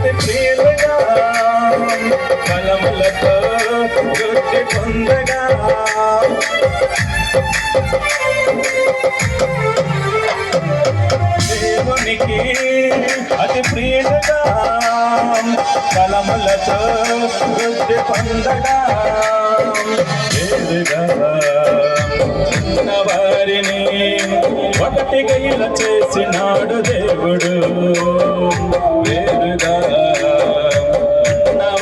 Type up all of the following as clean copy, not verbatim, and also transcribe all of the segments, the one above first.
అతి ప్రియులుగా ఫలములతో వృద్ధి పొందగా దేవునికి అతి ప్రియులుగా ఫలములతో వృద్ధి పొందగా వారిని ఒకటిగా ఇలా చేసినాడు దేవుడు. వేరుగా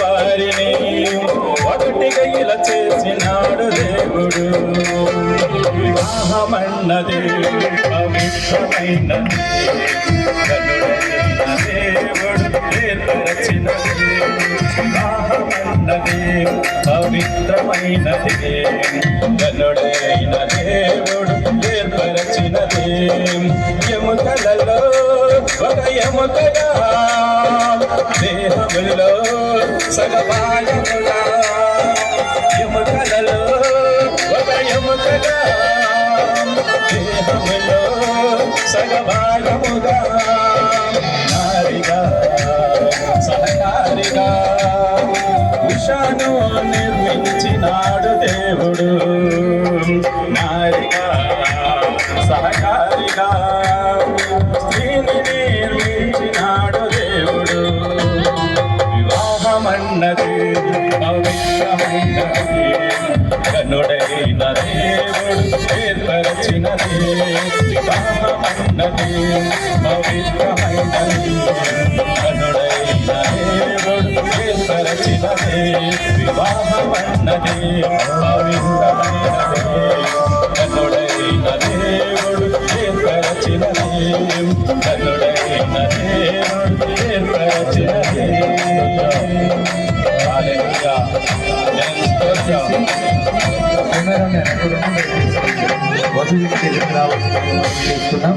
వారిని ఒకటిగా ఇలా చేసినాడు దేవుడు. వివాహమన్నది పవిత్రమైనది, కనుడైన దేవుడు ఏర్పరచినది. వివాహమన్నది పవిత్రమైనది, కనుడైన దేవుడు ఏర్పరచినది. ఎముకలలో ఒక ఎముకగా, దేహములో సగభాగముగా, ఎముకలలో ఒక ఎముకగా, దేహములో సగభాగముగా, నారిగా సహకారిగా ఉషాను నిర్మించినాడు దేవుడు. నారిగా సహకారిగా స్త్రీని నిర్మించినాడు దేవుడు. వివాహమన్నది పవిత్రమైనది, కనుడైన దేవుడు ఏర్పరచినది. వివాహమన్నది పవిత్రమైనది, కనుడైన దేవుడు ఏర్పరచినది. వివాహమన్నది పవిత్రమైనది, కనుడైన దేవుడు ఏర్పరచినది. కనుడైన దేవుడు ఏర్పరచినది. హల్లెలూయా. చేస్తున్నాం.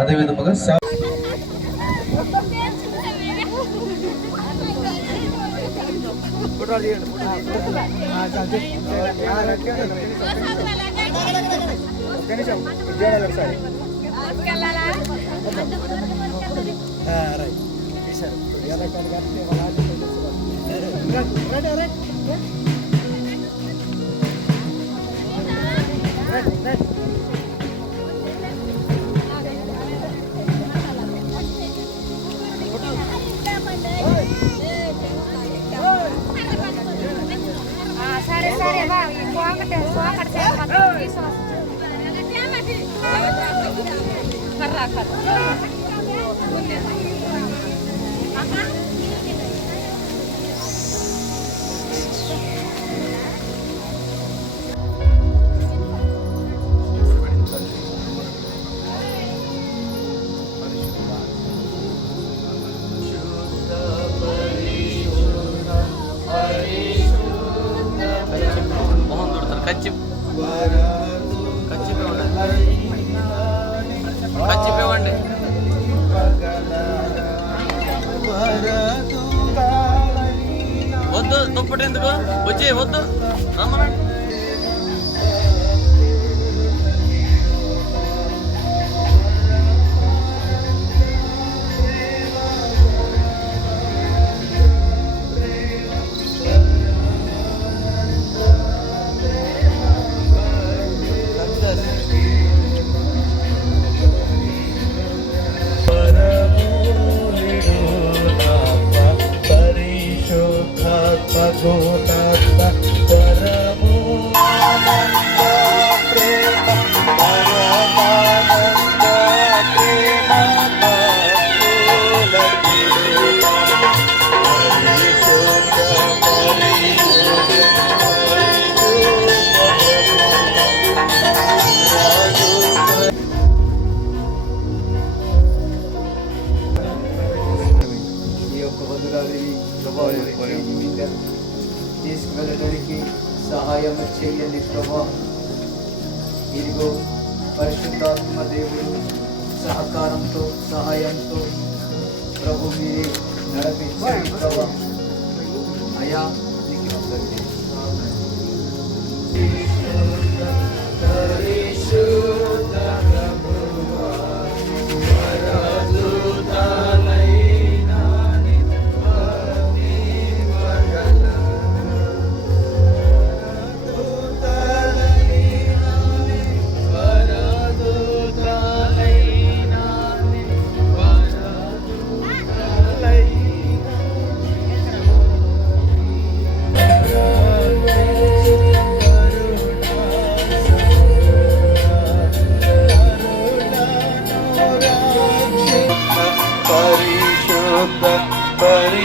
అదేవిధముగా వద్దు దుప్పటి ఎందుకు వచ్చి వద్దు రమ్మనండి. తీసుకువెళ్ళడానికి సహాయం చేయండి ప్రభా. ఇదిగో పరిశుద్ధాత్మ దేవుడు సహకారంతో సహాయంతో ప్రభు మీరే నడిపించండి ప్రభా. అయా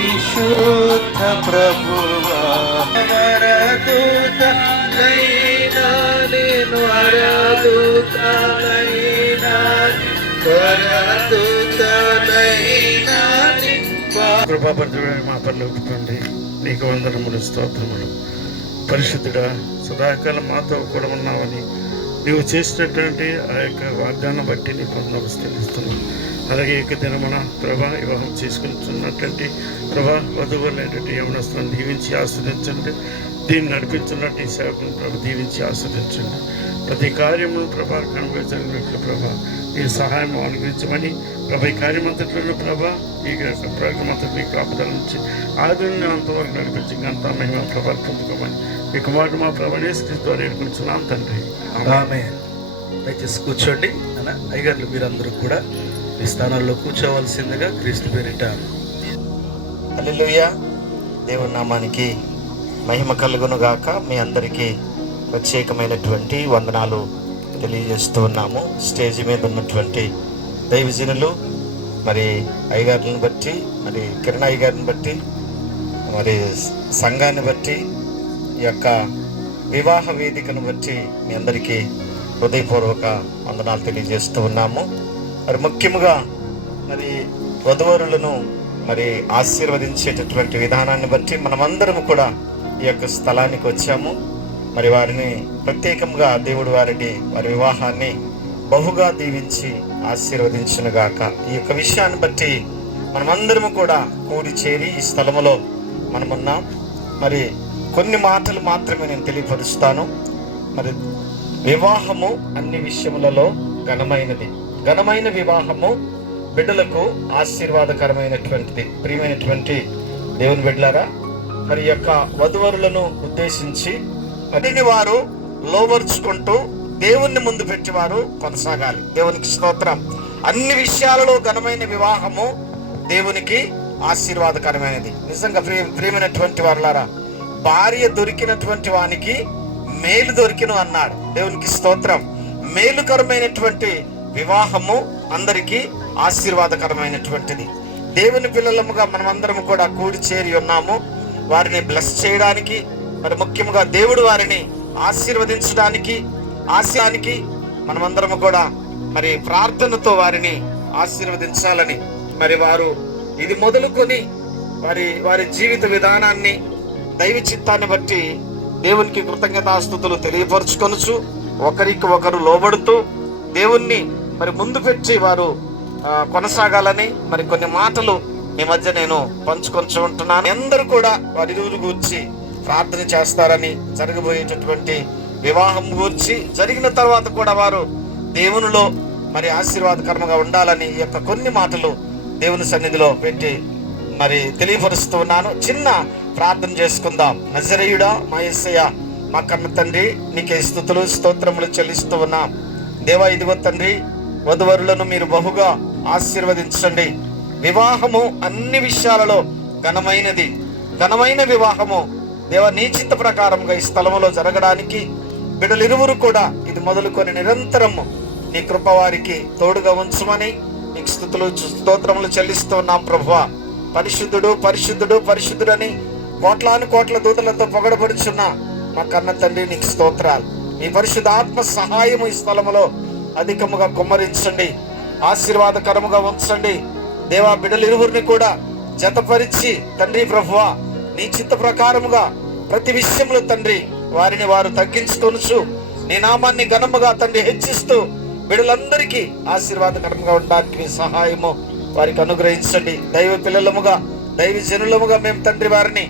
పరిశుద్ధ ప్రభువా వరదూతలైనా నేను వరదూతలైనా కృపాపరుడైన మా పరలోక తండ్రి, నీకు వందనములు, స్తోత్రములు. పరిశుద్ధుడా, సదాకాలం మాతో కూడా ఉన్నావని నీవు చేసినటువంటి ఆ యొక్క వాగ్దానం బట్టి నీ వందనములు చెల్లిస్తున్నాం. అలాగే ఇక దినమున ప్రభా వివాహం చేసుకుంటున్నటువంటి ప్రభా వధువులైనటువంటి యవనస్తులను దీవించి ఆస్వాదించండి. దీన్ని నడిపించున్నట్టు ఈ సేవకులను ప్రభా దీవించి ఆస్వాదించండి. ప్రతి కార్యమును ప్రభా కనుక జరిగినట్లు ప్రభా నీ సహాయం అనుగ్రహించమని ప్రభా ఈ కార్యమంతట్లను ప్రభా ఈ ప్రగమంతటి మీ కాపుదల నుంచి ఆదిని అంతవరకు నడిపించి గంట మహిమ ప్రభా పొందుకోమని మీ కుమారుడు మా ప్రభా యేసుక్రీస్తు ద్వారా వేడుకుంటున్నాం తండ్రి. ఆమేన్. దయచేసి కూర్చోండి. అయ్యగారులు మీరందరూ కూడా మీ స్థానాల్లో కూర్చోవలసిందిగా క్రీస్తు పేరిట. హల్లెలూయా. దేవుని నామానికి మహిమ కలుగును గాక. మీ అందరికీ ప్రత్యేకమైనటువంటి వందనాలు తెలియజేస్తూ ఉన్నాము. స్టేజ్ మీద ఉన్నటువంటి దైవజనులు, మరి అయ్యగారులను బట్టి, మరి కిరణ్ అయ్యగారిని బట్టి, మరి సంఘాన్ని బట్టి, ఈ యొక్క వివాహ వేదికను బట్టి మీ అందరికీ హృదయపూర్వక వందనాలు తెలియజేస్తూ ఉన్నాము. మరి ముఖ్యముగా మరి వధువరులను మరి ఆశీర్వదించేటటువంటి విధానాన్ని బట్టి మనమందరం కూడా ఈ యొక్క స్థలానికి వచ్చాము. మరి వారిని ప్రత్యేకంగా దేవుడు వారి వివాహాన్ని బహుగా దీవించి ఆశీర్వదించునుగాక. ఈ యొక్క విషయాన్ని బట్టి మనమందరము కూడా కూడి చేరి ఈ స్థలములో మనమున్నాం. మరి కొన్ని మాటలు మాత్రమే నేను తెలియపరుస్తాను. మరి వివాహము అన్ని విషయములలో ఘనమైనది. ఘనమైన వివాహము బిడ్డలకు ఆశీర్వాదకరమైనటువంటిది. ప్రియమైనటువంటి దేవుని బిడ్డలారా, మరి యొక్క వధువరులను ఉద్దేశించి మరిని వారు లోబర్చుకుంటూ దేవుణ్ణి ముందు పెట్టి వారు కొనసాగాలి. దేవునికి స్తోత్రం. అన్ని విషయాలలో ఘనమైన వివాహము దేవునికి ఆశీర్వాదకరమైనది. నిజంగా ప్రియమైనటువంటి వారులారా, భార్య దొరికినటువంటి వానికి మేలు దొరికిన అన్నాడు. దేవునికి స్తోత్రం. మేలుకరమైనటువంటి వివాహము అందరికీ ఆశీర్వాదకరమైనటువంటిది. దేవుని పిల్లలముగా మనమందరం కూడా కూడి చేరి ఉన్నాము. వారిని బ్లెస్ చేయడానికి, మరి ముఖ్యంగా దేవుడు వారిని ఆశీర్వదించడానికి మనమందరము కూడా మరి ప్రార్థనతో వారిని ఆశీర్వదించాలని, మరి వారు ఇది మొదలుకొని వారి జీవిత విధానాన్ని దైవ చిత్తాన్ని బట్టి దేవునికి కృతజ్ఞతాస్తుతులు తెలియపరుచుకొనుచు ఒకరికి ఒకరు లోబడుతూ దేవుణ్ణి మరి ముందు పెట్టి వారు కొనసాగాలని మరి కొన్ని మాటలు మీ మధ్య నేను పంచుకొని ఉంటున్నాను. అందరూ కూడా వారి ఇరువురు గూర్చి ప్రార్థన చేస్తారని, జరగబోయేటటువంటి వివాహం గూర్చి జరిగిన తర్వాత కూడా వారు దేవునిలో మరి ఆశీర్వాదకరంగా ఉండాలని ఈ యొక్క కొన్ని మాటలు దేవుని సన్నిధిలో పెట్టి మరి తెలియపరుస్తూ ఉన్నాను. చిన్న ప్రార్థన చేసుకుందాం. నజరేయుడా, మా యేసయ్య, మా కన్న తండ్రి, నీకే స్తుతులు స్తోత్రములు చెల్లిస్తూ ఉన్నాం. దేవా, ఇదిగో తండ్రి, వధువరులను మీరు బహుగా ఆశీర్వదించండి. వివాహము అన్ని విషయాలలో ఘనమైనది. ఘనమైన వివాహము దేవ నీ చిత్త ప్రకారంగా ఈ స్థలములో జరగడానికి బిడ్డలిరువురు కూడా ఇది మొదలుకొని నిరంతరము నీ కృప వారికి తోడుగా ఉంచమని నీకు స్తుతులు స్తోత్రములు చెల్లిస్తూ ఉన్నాం. ప్రభువా, పరిశుద్ధుడు పరిశుద్ధుడు పరిశుద్ధుడని కోట్లాను కోట్ల దూతలతో పొగడబడుచున్న మా కన్న తండ్రి, నీకు స్తోత్రాలు. మీ పరిశుద్ధ ఆత్మ సహాయము ఈ స్థలములో అధికముగా కుమ్మరించండి, ఆశీర్వాదకరముగా ఉంచండి. దేవా, బిడ్డలిరువురిని కూడా జతపరిచి తండ్రి ప్రభువా, నీ చిత్త ప్రకారముగా ప్రతి విషయంలో తండ్రి వారిని వారు తగ్గించుకొనుచు నీ నామాన్ని ఘనముగా తండ్రి హెచ్చిస్తూ బిడ్డలందరికీ ఆశీర్వాదకరంగా ఉండడానికి మీ సహాయము వారికి అనుగ్రహించండి. దైవ పిల్లలముగా, దైవ జనులముగా మేము తండ్రి వారిని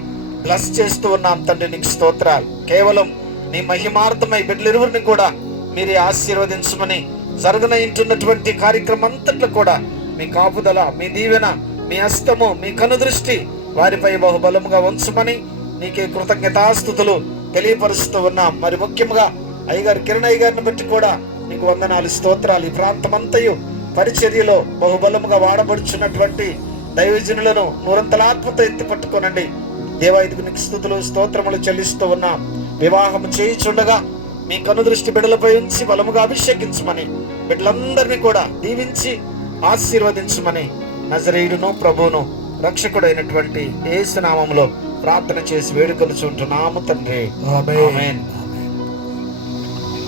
బ్లెస్ చేస్తూ ఉన్నాం. తండ్రి, నీకు స్తోత్రాలు. కేవలం నీ మహిమార్థమై బిడ్డలిరువురిని కూడా మీరే ఆశీర్వదించమని, జరగనయింటున్నటువంటి కార్యక్రమం అంతట్లో కూడా మీ కాపుదల, మీ దీవెన, మీ హస్తము, మీ కనుదృష్టి వారిపై బహుబలముగా ఉంచమని నీకే కృతజ్ఞతాస్తుతులు తెలియపరుస్తూ ఉన్నాం. మరి ముఖ్యంగా అయ్యగారు కిరణ్ అయ్యగారిని బట్టి కూడా నీకు వందనాలు, స్తోత్రాలు. ఈ ప్రాంతమంతయు పరిచర్యలో బహుబలముగా వాడబడుచున్నటువంటి దైవజనులను నూరంతలాత్మతో ఎత్తి పట్టుకోనండి. దేవా, ఇదిగు నీకు స్తుతులు స్తోత్రములు చెల్లిస్తూ ఉన్నాం. వివాహము చేయుచుండగా మీ కనుదృష్టి బిడ్డలపై ఉంచి బలముగా అభిషేకించమని, బిడ్డలందరినీ కూడా దీవించి ఆశీర్వదించమని నజరేయుడును ప్రభువును రక్షకుడైనటువంటి యేసు నామములో ప్రార్థన చేసి వేడుకొనుచుంటున్నాము తండ్రి. ఆమేన్.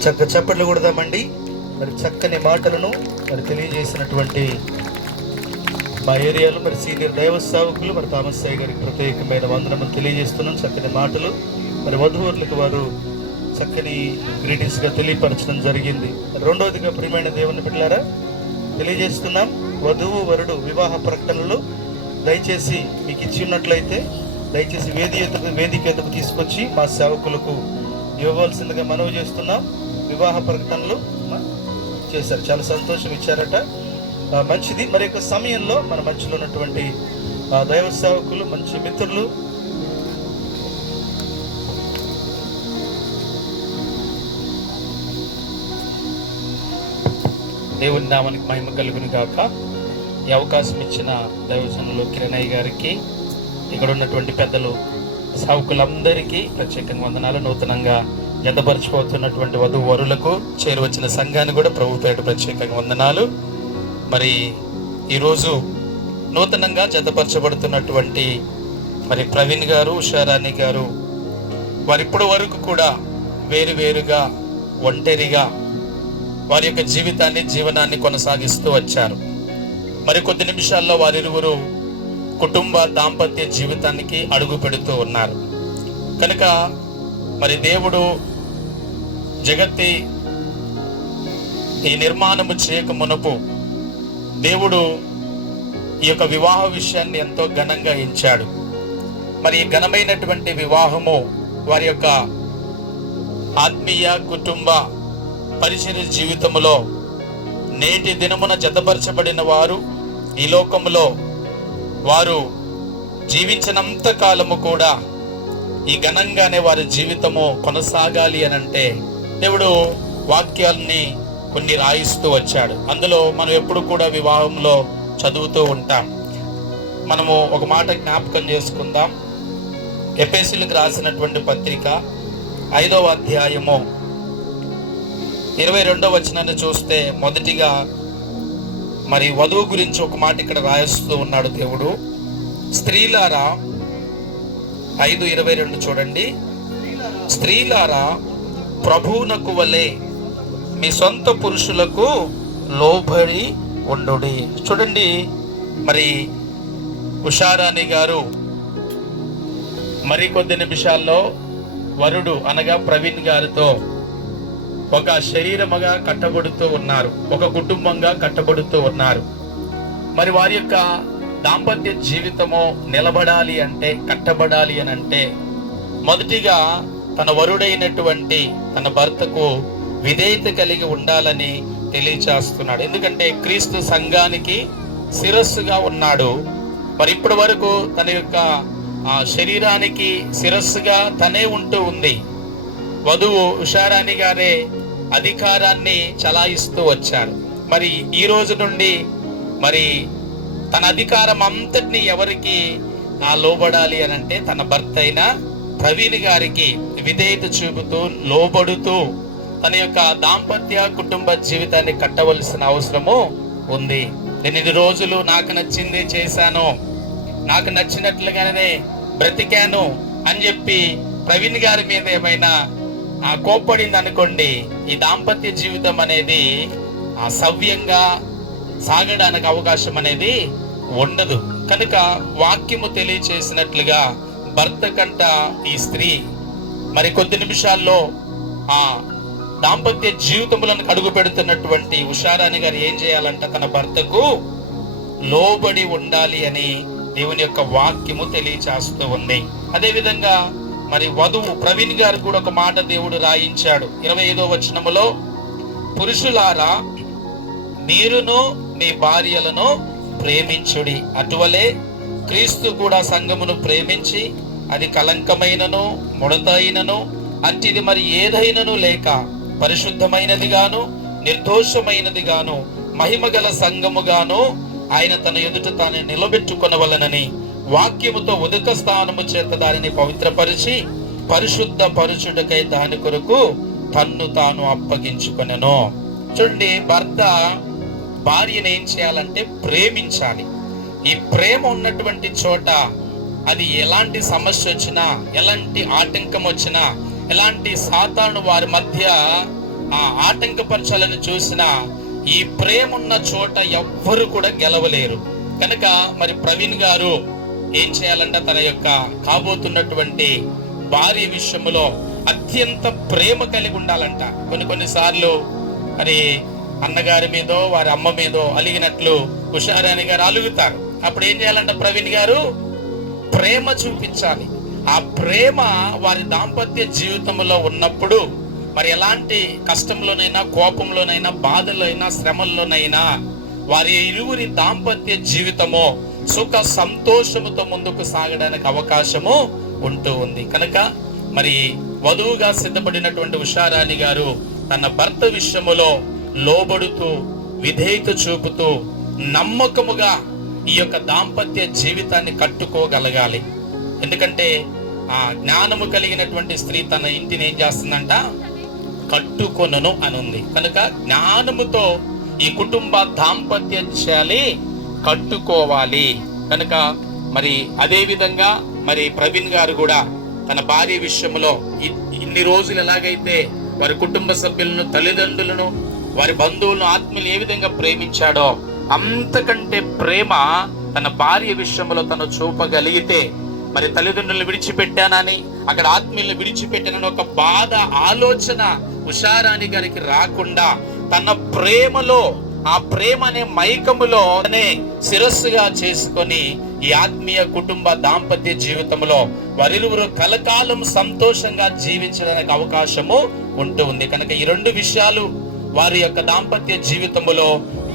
చప్పట్లు కొడదామండి. మరి చక్కని మాటలను మరి తెలియజేసినటువంటి మా ఏరియాలో మరి సీనియర్ దైవ సేవకులు మరి థామస్ సాయి గారికి ప్రత్యేకమైన వందనములు తెలియజేస్తున్నాం. చక్కని మాటలు మరి వధువరులకు వారు చక్కని గ్రీటింగ్స్గా తెలియపరచడం జరిగింది. రెండవదిగా ప్రియమైన దేవుని బిడ్డలారా తెలియజేస్తున్నాం, వధువు వరుడు వివాహ ప్రకటనలు దయచేసి మీకు ఇచ్చి ఉన్నట్లయితే దయచేసి వేదిక ఎదుగు తీసుకొచ్చి మా సేవకులకు ఇవ్వవలసిందిగా మనవి చేస్తున్నాం. వివాహ ప్రకటనలు చేశారు, చాలా సంతోషం ఇచ్చారట, మంచిది. మరి యొక్క సమయంలో మన మధ్యలో ఉన్నటువంటి దైవ సేవకులు మంచి మిత్రులు దేవుని నామానికి మహిమ కలుగును గాక. ఈ అవకాశం ఇచ్చిన దైవజనులు కిరణయ్య గారికి, ఇక్కడ ఉన్నటువంటి పెద్దలు సేవకులందరికీ ప్రత్యేకంగా వందనాలు. నూతనంగా జతపరచిపోతున్నటువంటి వధువరులకు చేరువచ్చిన సంఘాన్ని కూడా ప్రభు పేరు ప్రత్యేకంగా వందనాలు. మరి ఈరోజు నూతనంగా జతపరచబడుతున్నటువంటి మరి ప్రవీణ్ గారు, ఉషారాణి గారు వారు ఇప్పటి వరకు కూడా వేరువేరుగా ఒంటరిగా వారి యొక్క జీవనాన్ని కొనసాగిస్తూ వచ్చారు. మరి కొద్ది నిమిషాల్లో వారిరువురు కుటుంబ దాంపత్య జీవితానికి అడుగు పెడుతూ ఉన్నారు. కనుక మరి దేవుడు జగత్తి ఈ నిర్మాణము చేయక మునుపు దేవుడు ఈ యొక్క వివాహ విషయాన్ని ఎంతో ఘనంగా ఎంచాడు. మరి ఈ ఘనమైనటువంటి వివాహము వారి యొక్క ఆత్మీయ కుటుంబ పరిచర్య జీవితములో నేటి దినమున జతపరచబడిన వారు ఈ లోకములో వారు జీవించినంత కాలము కూడా ఈ ఘనంగానే వారి జీవితము కొనసాగాలి అని అంటే దేవుడు వాక్యాలని కొన్ని రాయిస్తూ వచ్చాడు. అందులో మనం ఎప్పుడు కూడా వివాహంలో చదువుతూ ఉంటాం. మనము ఒక మాట జ్ఞాపకం చేసుకుందాం. ఎఫెసీయులకు రాసినటువంటి పత్రిక 5వ అధ్యాయము 22వ వచనాన్ని చూస్తే మొదటిగా మరి వధువు గురించి ఒక మాట ఇక్కడ రాయిస్తూ ఉన్నాడు దేవుడు. స్త్రీలారా 5:22 చూడండి. స్త్రీలారా ప్రభువునకు వలె మీ సొంత పురుషులకు లోబడి ఉండుడి. చూడండి, మరి ఉషారాణి గారు మరికొద్ది నిమిషాల్లో వరుడు అనగా ప్రవీణ్ గారితో ఒక శరీరముగా కట్టబడుతూ ఉన్నారు, ఒక కుటుంబంగా కట్టబడుతూ ఉన్నారు. మరి వారి యొక్క దాంపత్య జీవితము నిలబడాలి అంటే, కట్టబడాలి అని అంటే మొదటిగా తన వరుడైనటువంటి తన భర్తకు విధేయత కలిగి ఉండాలని తెలియచేస్తున్నాడు. ఎందుకంటే క్రీస్తు సంఘానికి శిరస్సుగా ఉన్నాడు. మరి ఇప్పటి వరకు తన యొక్క శరీరానికి శిరస్సుగా తనే ఉంటూ ఉంది. వధువు ఉషారాణి గారే అధికారాన్ని చలాయిస్తూ వచ్చారు. మరి ఈ రోజు నుండి మరి తన అధికారం అంతటిని ఎవరికి లోబడాలి అని అంటే తన భర్త అయిన ప్రవీణ్ గారికి విధేయత చూపుతూ లోబడుతూ తన యొక్క దాంపత్య కుటుంబ జీవితాన్ని కట్టవలసిన అవసరము ఉంది. నేను ఇన్ని రోజులు నాకు నచ్చింది చేశాను, నాకు నచ్చినట్లుగానే బ్రతికాను అని చెప్పి ప్రవీణ్ గారి మీద ఏమైనా కోప్పడింది అనుకోండి, ఈ దాంపత్య జీవితం అనేది సవ్యంగా సాగడానికి అవకాశం అనేది ఉండదు. కనుక వాక్యము తెలియచేసినట్లుగా భర్త కంట ఈ స్త్రీ మరి కొద్ది నిమిషాల్లో ఆ దాంపత్య జీవితములను అడుగు పెడుతున్నటువంటి ఉషారాణి గారు ఏం చేయాలంట, తన భర్తకు లోబడి ఉండాలి అని దేవుని యొక్క వాక్యము తెలియచేస్తూ ఉంది. అదే విధంగా మరి వధువు ప్రవీణ్ గారు కూడా ఒక మాట దేవుడు రాయించాడు. 25వ వచనములో, పురుషులారా మీరును మీ భార్యలను ప్రేమించుడి, అటువలే క్రీస్తు కూడా సంఘమును ప్రేమించి అది కలంకమైనను ముడతైనను అట్టిది మరి ఏదైనను లేక పరిశుద్ధమైనది గాను నిర్దోషమైనది గాను మహిమగల సంఘముగాను ఆయన తన ఎదుట తాను నిలబెట్టుకొనవలనని వాక్యముతో ఉదక స్థానము చేత దానిని పవిత్రపరిచి పరిశుద్ధ పరుచుటకై దాని కొరకు తన్ను తాను అప్పగించుకొనెను. చూడండి, భర్త భార్యను ఏం చేయాలంటే ప్రేమించాలి. ఈ ప్రేమ ఉన్నటువంటి చోట అది ఎలాంటి సమస్య వచ్చినా, ఎలాంటి ఆటంకం వచ్చినా, ఎలాంటి సాతాను వారి మధ్య ఆటంకపరచాలని చూసినా ఈ ప్రేమ ఉన్న చోట ఎవ్వరు కూడా గెలవలేరు. కనుక మరి ప్రవీణ్ గారు ఏం చేయాలంటే తన యొక్క కాబోతున్నటువంటి భార్య విషయంలో అత్యంత ప్రేమ కలిగి ఉండాలంట. కొన్నిసార్లు మరి అన్నగారి మీదో వారి అమ్మ మీదో అలిగినట్లు ఉషారాణి గారు అలుగుతారు. అప్పుడు ఏం చేయాలంట ప్రవీణ్ గారు? ప్రేమ చూపించాలి. ఆ ప్రేమ వారి దాంపత్య జీవితంలో ఉన్నప్పుడు మరి ఎలాంటి కష్టంలోనైనా, కోపంలోనైనా, బాధలోనైనా, శ్రమల్లోనైనా వారి ఇరువురి దాంపత్య జీవితము సుఖ సంతోషముతో ముందుకు సాగడానికి అవకాశము ఉంటూ ఉంది. కనుక మరి వధువుగా సిద్ధపడినటువంటి ఉషారాణి గారు తన భర్త విషయములో లోబడుతూ, విధేయత చూపుతూ, నమ్మకముగా ఈ యొక్క దాంపత్య జీవితాన్ని కట్టుకోగలగాలి. ఎందుకంటే ఆ జ్ఞానము కలిగినటువంటి స్త్రీ తన ఇంటిని ఏం చేస్తుందంట? కట్టుకొనును అని ఉంది. కనుక జ్ఞానముతో ఈ కుటుంబ దాంపత్య విషయాలు కట్టుకోవాలి. కనుక మరి అదే విధంగా మరి ప్రవీణ్ గారు కూడా తన భార్య విషయంలో ఇన్ని రోజులు ఎలాగైతే వారి కుటుంబ సభ్యులను, తల్లిదండ్రులను, వారి బంధువులను, ఆత్మీయులు ఏ విధంగా ప్రేమించాడో అంతకంటే ప్రేమ తన భార్య విషయంలో తను చూపగలిగితే, మరి తల్లిదండ్రులను విడిచిపెట్టానని, అక్కడ ఆత్మీయులను విడిచిపెట్టానని ఒక బాధ, ఆలోచన ఉషారాణి గారికి రాకుండా తన ప్రేమలో, ఆ ప్రేమ అనే మైకములో శిరస్సుగా చేసుకొని ఈ ఆత్మీయ కుటుంబ దాంపత్య జీవితంలో వారిరువురు కలకాలం సంతోషంగా జీవించడానికి అవకాశము ఉంటూ ఉంది. కనుక ఈ రెండు విషయాలు వారి యొక్క దాంపత్య జీవితంలో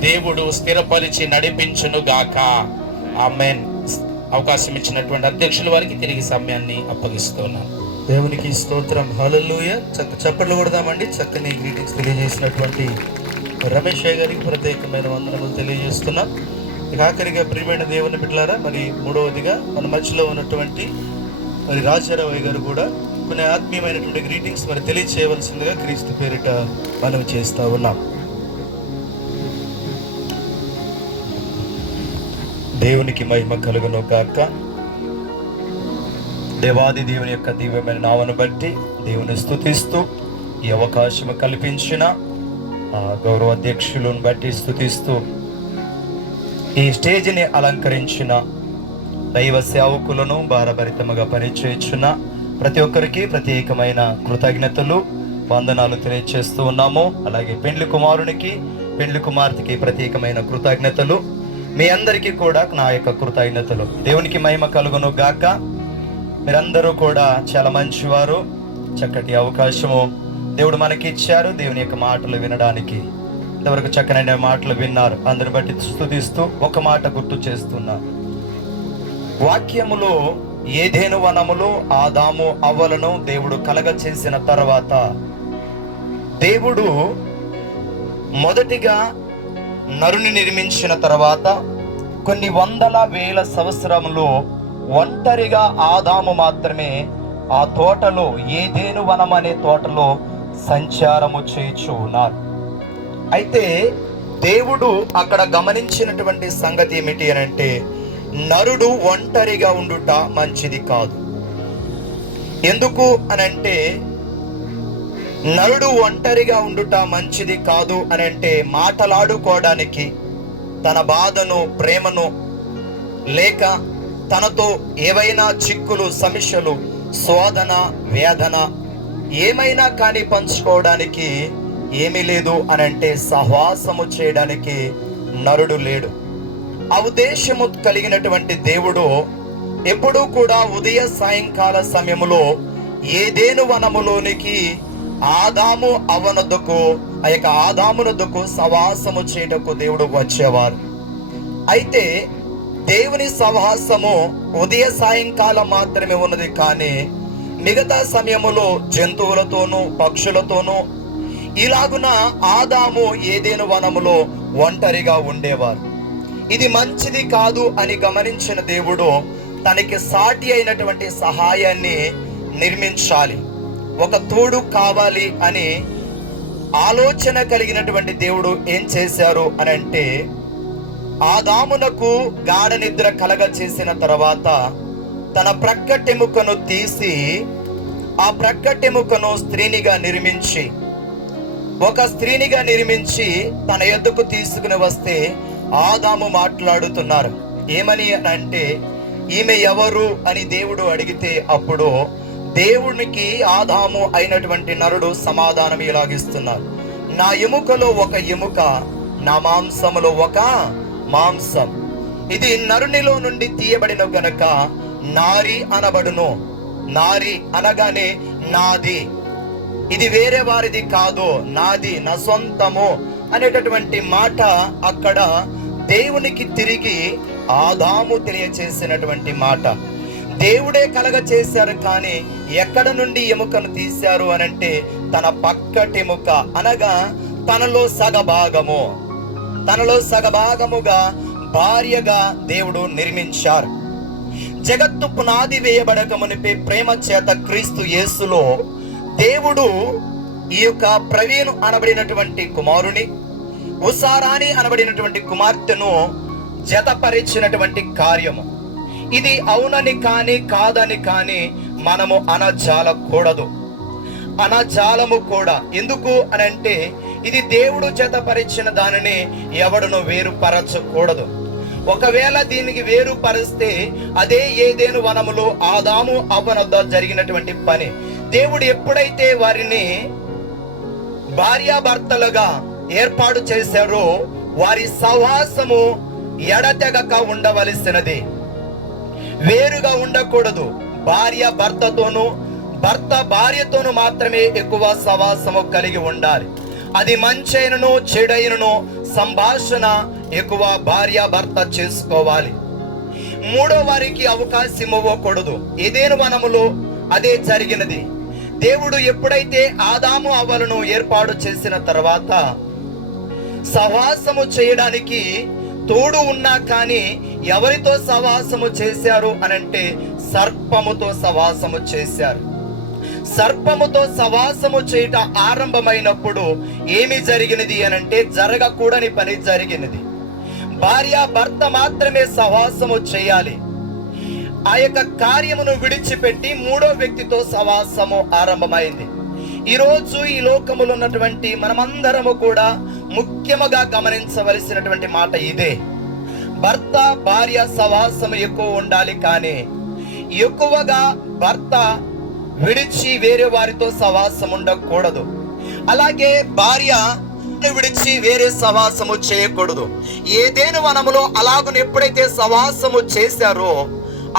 దేవుడు స్థిరపరిచి నడిపించును గాక. ఆమేన్. అవకాశం ఇచ్చినటువంటి అధ్యక్షుల వారికి తిరిగి సమయాన్ని అప్పగిస్తున్నాను. దేవునికి స్తోత్రం. హల్లెలూయా. చప్పట్లు కొడదామండి. చక్కని గ్రీటింగ్స్ తెలియజేసినటువంటి రమేష్ గారికి ప్రత్యేకమైన వందనములు తెలియజేస్తున్నాం. ఆఖరిగా ప్రియమైన దేవుని బిడ్డలారా, మరి మూడవదిగా మన మధ్యలో ఉన్నటువంటి మరి రాజారావు గారు కూడా కొన్ని ఆత్మీయమైనటువంటి గ్రీటింగ్స్ మరి తెలియచేయవలసిందిగా క్రీస్తు పేరిట మనం చేస్తా ఉన్నాం. దేవునికి మహిమ కలుగును గాక. దేవాది దేవుని యొక్క దివ్యమైన నామను బట్టి దేవుని స్తుతిస్తూ ఈ అవకాశం కల్పించిన గౌరవ అధ్యక్షులను బట్టి స్తుతిస్తూ ఈ స్టేజిని అలంకరించిన దైవ సేవకులను భారభరితముగా పరిచయించిన ప్రతి ఒక్కరికి ప్రత్యేకమైన కృతజ్ఞతలు, వందనాలు తెలియజేస్తూ ఉన్నాము. అలాగే పెండ్లి కుమారునికి, పెండ్లి కుమార్తెకి ప్రత్యేకమైన కృతజ్ఞతలు. మీ అందరికీ కూడా నా యొక్క కృతజ్ఞతలు. దేవునికి మహిమ కలుగును గాక. మీరందరూ కూడా చాలా మంచివారు. చక్కటి అవకాశము దేవుడు మనకి ఇచ్చారు దేవుని యొక్క మాటలు వినడానికి. ఇంతవరకు చక్కనైన మాటలు విన్నారు. అందరి బట్టి స్తుతిస్తూ ఒక మాట గుర్తు చేస్తున్నా. వాక్యములో ఏదేను వనములో ఆదాము అవ్వలను దేవుడు కలగ చేసిన తర్వాత దేవుడు మొదటిగా నరుని నిర్మించిన తర్వాత కొన్ని వందల వేల సంవత్సరములు ఒంటరిగా ఆదాము మాత్రమే ఆ తోటలో, ఏదేను వనం అనే తోటలో సంచారము చేయుచు ఉన్నారు. అయితే దేవుడు అక్కడ గమనించినటువంటి సంగతి ఏమిటి అని అంటే, నరుడు ఒంటరిగా ఉండుట మంచిది కాదు. ఎందుకు అని అంటే, నరుడు ఒంటరిగా ఉండుట మంచిది కాదు అని అంటే, మాటలాడుకోవడానికి, తన బాధను, ప్రేమను, లేక తనతో ఏవైనా చిక్కులు, సమస్యలు, శోధన, వేదన ఏమైనా కానీ పంచుకోవడానికి ఏమీ లేదు అని అంటే, సహవాసము చేయడానికి నరుడు లేడు. ఆ ఉద్దేశము కలిగినటువంటి దేవుడు ఎప్పుడూ కూడా ఉదయ సాయంకాల సమయములో ఏదేను వనములోనికి ఆదాము అవనొద్దకు, ఆ యొక్క ఆదామునొద్దకు సహవాసము చేయటకు దేవుడు వచ్చేవారు. అయితే దేవుని సహవాసము ఉదయ సాయంకాలం మాత్రమే ఉన్నది, కానీ మిగతా సమయములో జంతువులతోనూ, పక్షులతోనూ ఇలాగున ఆదాము ఏదేను వనములో ఒంటరిగా ఉండేవారు. ఇది మంచిది కాదు అని గమనించిన దేవుడు తనకి సాటి అయినటువంటి సహాయాన్ని నిర్మించాలి, ఒక తోడు కావాలి అని ఆలోచన కలిగినటువంటి దేవుడు ఏం చేశారు అని అంటే, ఆదామునకు గాఢ నిద్ర కలగ చేసిన తర్వాత తన ప్రక్కటెముకను తీసి ఆ ప్రక్కటెముకను ఒక స్త్రీనిగా నిర్మించి తన యొద్దకు తీసుకుని వస్తే ఆదాము మాట్లాడుతున్నారు. ఏమని అంటే, ఈమె ఎవరు అని దేవుడు అడిగితే అప్పుడు దేవునికి ఆదాము అయినటువంటి నరుడు సమాధానం ఇలాగిస్తున్నారు. నా ఎముకలో ఒక ఎముక, నా మాంసములో ఒక మాంసం. ఇది నరునిలో నుండి తీయబడిన గనక నారి అనబడును. నారి అనగానే నాది, ఇది వేరే వారిది కాదు, నాది, నా సొంతము అనేటటువంటి మాట అక్కడ దేవునికి తిరిగి ఆదాము తెలియచేసినటువంటి మాట. దేవుడే కలగ చేశారు, కానీ ఎక్కడ నుండి ఎముకను తీశారు అనంటే తన పక్కటెముక అనగా తనలో సగభాగముగా భార్యగా దేవుడు నిర్మించారు. జగత్తు పునాది వేయబడక మునిపే ప్రేమ చేత క్రీస్తు యేసులో దేవుడు ఈ యొక్క ప్రవీణ్ అనబడినటువంటి కుమారుని, ఉసారాని అనబడినటువంటి కుమార్తెను జతపరిచినటువంటి కార్యము. ఇది అవునని కానీ కాదని కానీ మనము అనజాలము కూడా. ఎందుకు అని అంటే, ఇది దేవుడు జతపరిచిన దానిని ఎవడును వేరుపరచకూడదు. ఒకవేళ దీనికి వేరుపరిస్తే అదే ఏదెను వనములో ఆదాము అవ్వనొద్ద జరిగినటువంటి పని. దేవుడు ఎప్పుడైతే వారిని భార్యాభర్తలుగా ఏర్పాటు చేశారో వారి సహవాసము ఎడతెగక ఉండవలసినది, వేరుగా ఉండకూడదు. భార్య భర్తతోనూ, భర్త భార్యతోనూ మాత్రమే ఎక్కువ సహవాసము కలిగి ఉండాలి. అది మంచైనను చెడైనను సంభాషణ ఎక్కువ భార్య భర్త చేసుకోవాలి. మూడో వారికి అవకాశం ఇవ్వకూడదు. ఏదేను వనములో అదే జరిగినది. దేవుడు ఎప్పుడైతే ఆదాము అవ్వలను ఏర్పాటు చేసిన తర్వాత సహవాసము చేయడానికి తోడు ఉన్నా కానీ ఎవరితో సహవాసము చేశారు అనంటే సర్పముతో సహవాసము చేశారు. సర్పముతో సహవాసము చేయట ఆరంభమైనప్పుడు ఏమి జరిగినది అనంటే జరగకూడని పని జరిగినది. భార్య భర్త మాత్రమే సహవాసము చేయాలి. ఆ యొక్క కార్యమును విడిచిపెట్టి మూడో వ్యక్తితో సహవాసము ఆరంభమైంది. ఈరోజు ఈ లోకములో ఉన్నటువంటి మనమందరము కూడా ముఖ్యముగా గమనించవలసినటువంటి మాట ఇదే. భర్త భార్య సహవాసము ఎక్కువ ఉండాలి, కానీ ఎక్కువగా భర్త విడిచి వేరే వారితో సహవాసం ఉండకూడదు. అలాగే భార్య విడిచి వేరే సహవాసము చేయకూడదు. ఏదేను వనములో అలాగను ఎప్పుడైతే సహవాసము చేశారో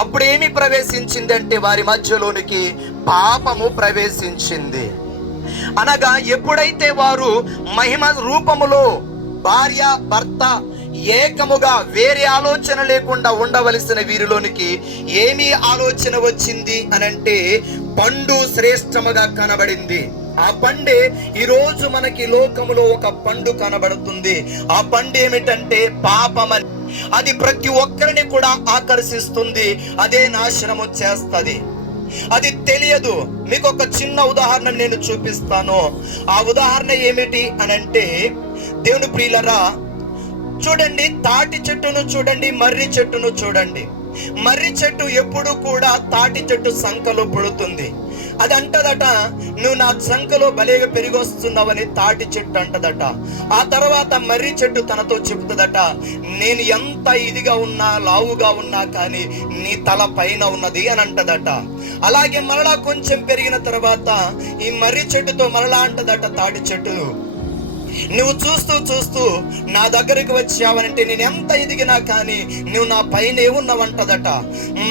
అప్పుడు ఏమి ప్రవేశించిందంటే వారి మధ్యలోనికి పాపము ప్రవేశించింది. అనగా ఎప్పుడైతే వారు మహిమ రూపములో భార్య భర్త ఏకముగా వేరే ఆలోచన లేకుండా ఉండవలసిన వీరిలోనికి ఏమి ఆలోచన వచ్చింది అనంటే పండు శ్రేష్టముగా కనబడింది. ఆ పండే ఈరోజు మనకి లోకములో ఒక పండు కనబడుతుంది. ఆ పండు ఏమిటంటే పాపమని. అది ప్రతి ఒక్కరిని కూడా ఆకర్షిస్తుంది, అదే నాశనము చేస్తుంది. అది తెలియదు. మీకు ఒక చిన్న ఉదాహరణ నేను చూపిస్తాను. ఆ ఉదాహరణ ఏమిటి అనంటే, దేవుని ప్రియులరా చూడండి, తాటి చెట్టును చూడండి, మర్రి చెట్టును చూడండి. మర్రి చెట్టు ఎప్పుడు కూడా తాటి చెట్టు సంకలో పుడుతుంది. అది అంటదట, నువ్వు నా సంకలో భలేగా పెరిగి వస్తున్నావని తాటి చెట్టు అంటదట. ఆ తర్వాత మర్రి చెట్టు తనతో చెబుతుందట, నేను ఎంత ఇదిగా ఉన్నా లావుగా ఉన్నా కానీ నీ తల పైన ఉన్నది అని అంటదట. అలాగే మరలా కొంచెం పెరిగిన తర్వాత ఈ మర్రి చెట్టుతో మరలా అంటదట తాటి చెట్టు, నువ్వు చూస్తూ చూస్తూ నా దగ్గరికి వచ్చావనంటే నేను ఎంత ఎదిగినా కానీ నువ్వు నా పైనే ఉన్నవంటదట.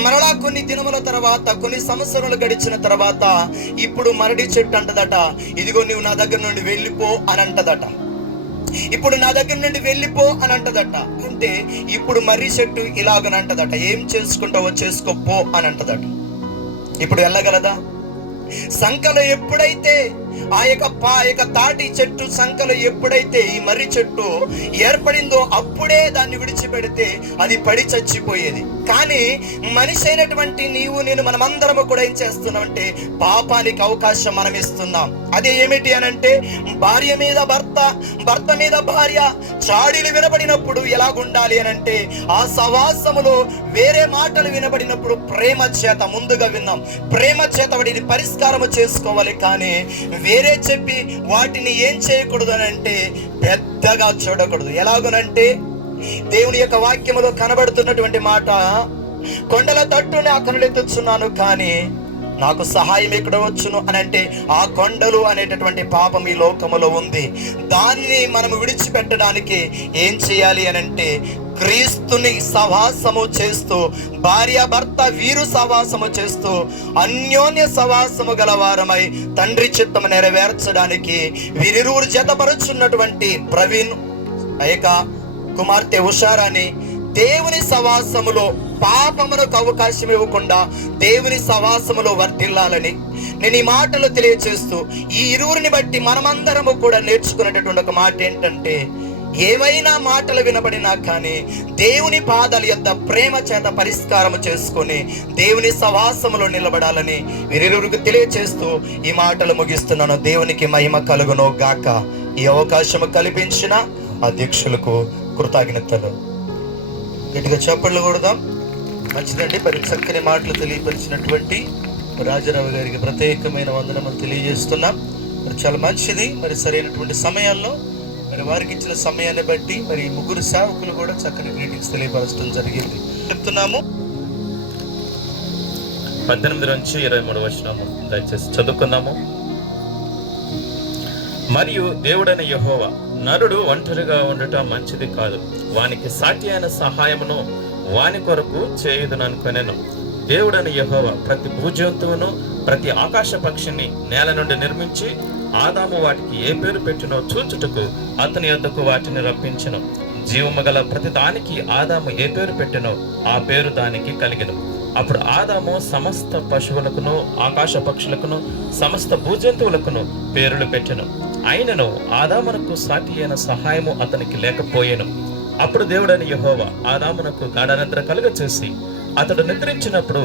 మరలా కొన్ని దినముల తర్వాత, కొన్ని సంవత్సరాలు గడిచిన తర్వాత ఇప్పుడు మరడి చెట్టు అంటదట, ఇదిగో నువ్వు నా దగ్గర నుండి వెళ్ళిపో అని అంటదట. ఇప్పుడు నా దగ్గర నుండి వెళ్ళిపో అని అంటదట. అంటే ఇప్పుడు మర్రి చెట్టు ఇలాగనంటదట, ఏం చేసుకుంటావో చేసుకోపో అని అంటదట. ఇప్పుడు వెళ్ళగలదా? సంకలో ఎప్పుడైతే ఆ యొక్క తాటి చెట్టు సంకలో ఎప్పుడైతే ఈ మర్రి చెట్టు ఏర్పడిందో అప్పుడే దాన్ని విడిచిపెడితే అది పడి చచ్చిపోయేది. కానీ మనిషి అయినటువంటి నీవు నేను మనమందరము కూడా ఏం చేస్తున్నామంటే పాపానికి అవకాశం మనం ఇస్తున్నాం. అదే ఏమిటి అనంటే భార్య మీద భర్త, భర్త మీద భార్య చాడీలు వినబడినప్పుడు ఎలాగుండాలి అనంటే ఆ సవాసములో వేరే మాటలు వినబడినప్పుడు ప్రేమ చేత ముందుగా విన్నాం, ప్రేమ చేత వాటిని పరిష్కారము చేసుకోవాలి. కానీ వేరే చెప్పి వాటిని ఏం చేయకూడదు అని అంటే పెద్దగా చూడకూడదు. ఎలాగునంటే దేవుని యొక్క వాక్యములో కనబడుతున్నటువంటి మాట, కొండల తట్టునే ఆ కనులెత్తుచున్నాను కానీ నాకు సహాయం ఎక్కడ వచ్చును అని అంటే ఆ కొండలు అనేటటువంటి పాపం ఈ లోకములో ఉంది. దాన్ని మనం విడిచిపెట్టడానికి ఏం చేయాలి అని అంటే క్రీస్తుని సహవాసము చేస్తూ, భార్య భర్త వీరు సహవాసము చేస్తూ అన్యోన్య సహవాసము గలవారమై తండ్రి చిత్తము నెరవేర్చడానికి వీరిరువురు జతపరుచున్నటువంటి ప్రవీణ్ కుమార్తె ఉషారాని దేవుని సహవాసములో పాపమునకు అవకాశం ఇవ్వకుండా దేవుని సహవాసములో వర్ధిల్లాలని నేను ఈ మాటలు తెలియచేస్తూ, ఈ ఇరువురిని బట్టి మనమందరము కూడా నేర్చుకునేటటువంటి ఒక మాట ఏంటంటే, ఏమైనా మాటలు వినబడినా కానీ దేవుని పాదాల యొద్ద ప్రేమ చేత పరిష్కారము చేసుకొని దేవుని సహవాసములో నిలబడాలని వీరిరువురికి తెలియచేస్తూ ఈ మాటలు ముగిస్తున్నాను. దేవునికి మహిమ కలుగును గాక. ఈ అవకాశము కల్పించిన అధ్యక్షులకు కృతజ్ఞతలు. గట్టిగా చప్పట్లు కొడదాం. మంచిదండి. మరి చక్కని మాటలు తెలియపరిచినటువంటి రాజారావు గారికి ప్రత్యేకమైన వందనములు తెలియజేస్తున్నాం. మరి చాలా మంచిది. మరి సరైనటువంటి సమయాల్లో మరి వారికి ఇచ్చిన సమయాన్ని బట్టి మరి ముగ్గురు సేవకులు కూడా చక్కని గ్రీటింగ్స్ తెలియపరచడం జరిగింది. చెప్తున్నాము 18 నుంచి 23 వచనము దయచేసి చదువుకుందాము. మరియు దేవుడైన యెహోవా, నరుడు ఒంటరిగా ఉండటం మంచిది కాదు, వానికి సాటి అయిన సహాయమును వాని కొరకు చేయుదుననుకొనెను. దేవుడైన యెహోవా ప్రతి భూజంతువును ప్రతి ఆకాశ పక్షిని నేల నుండి నిర్మించి ఆదాము వాటికి ఏ పేరు పెట్టినో చూచుటకు అతని యొద్దకు వాటిని రప్పించెను. జీవము గల ప్రతి దానికి ఆదాము ఏ పేరు పెట్టినో ఆ పేరు దానికి కలిగెను. అప్పుడు ఆదాము సమస్త పశువులకును ఆకాశ పక్షులకును సమస్త భూజంతువులకును పేర్లు పెట్టెను. అయినను ఆదామునకు సాటి అయిన సహాయము అతనికి లేకపోయెను. అప్పుడు దేవుడైన యెహోవా ఆదామునకు గాఢనిద్ర కలుగచేసి అతడు నిద్రించినప్పుడు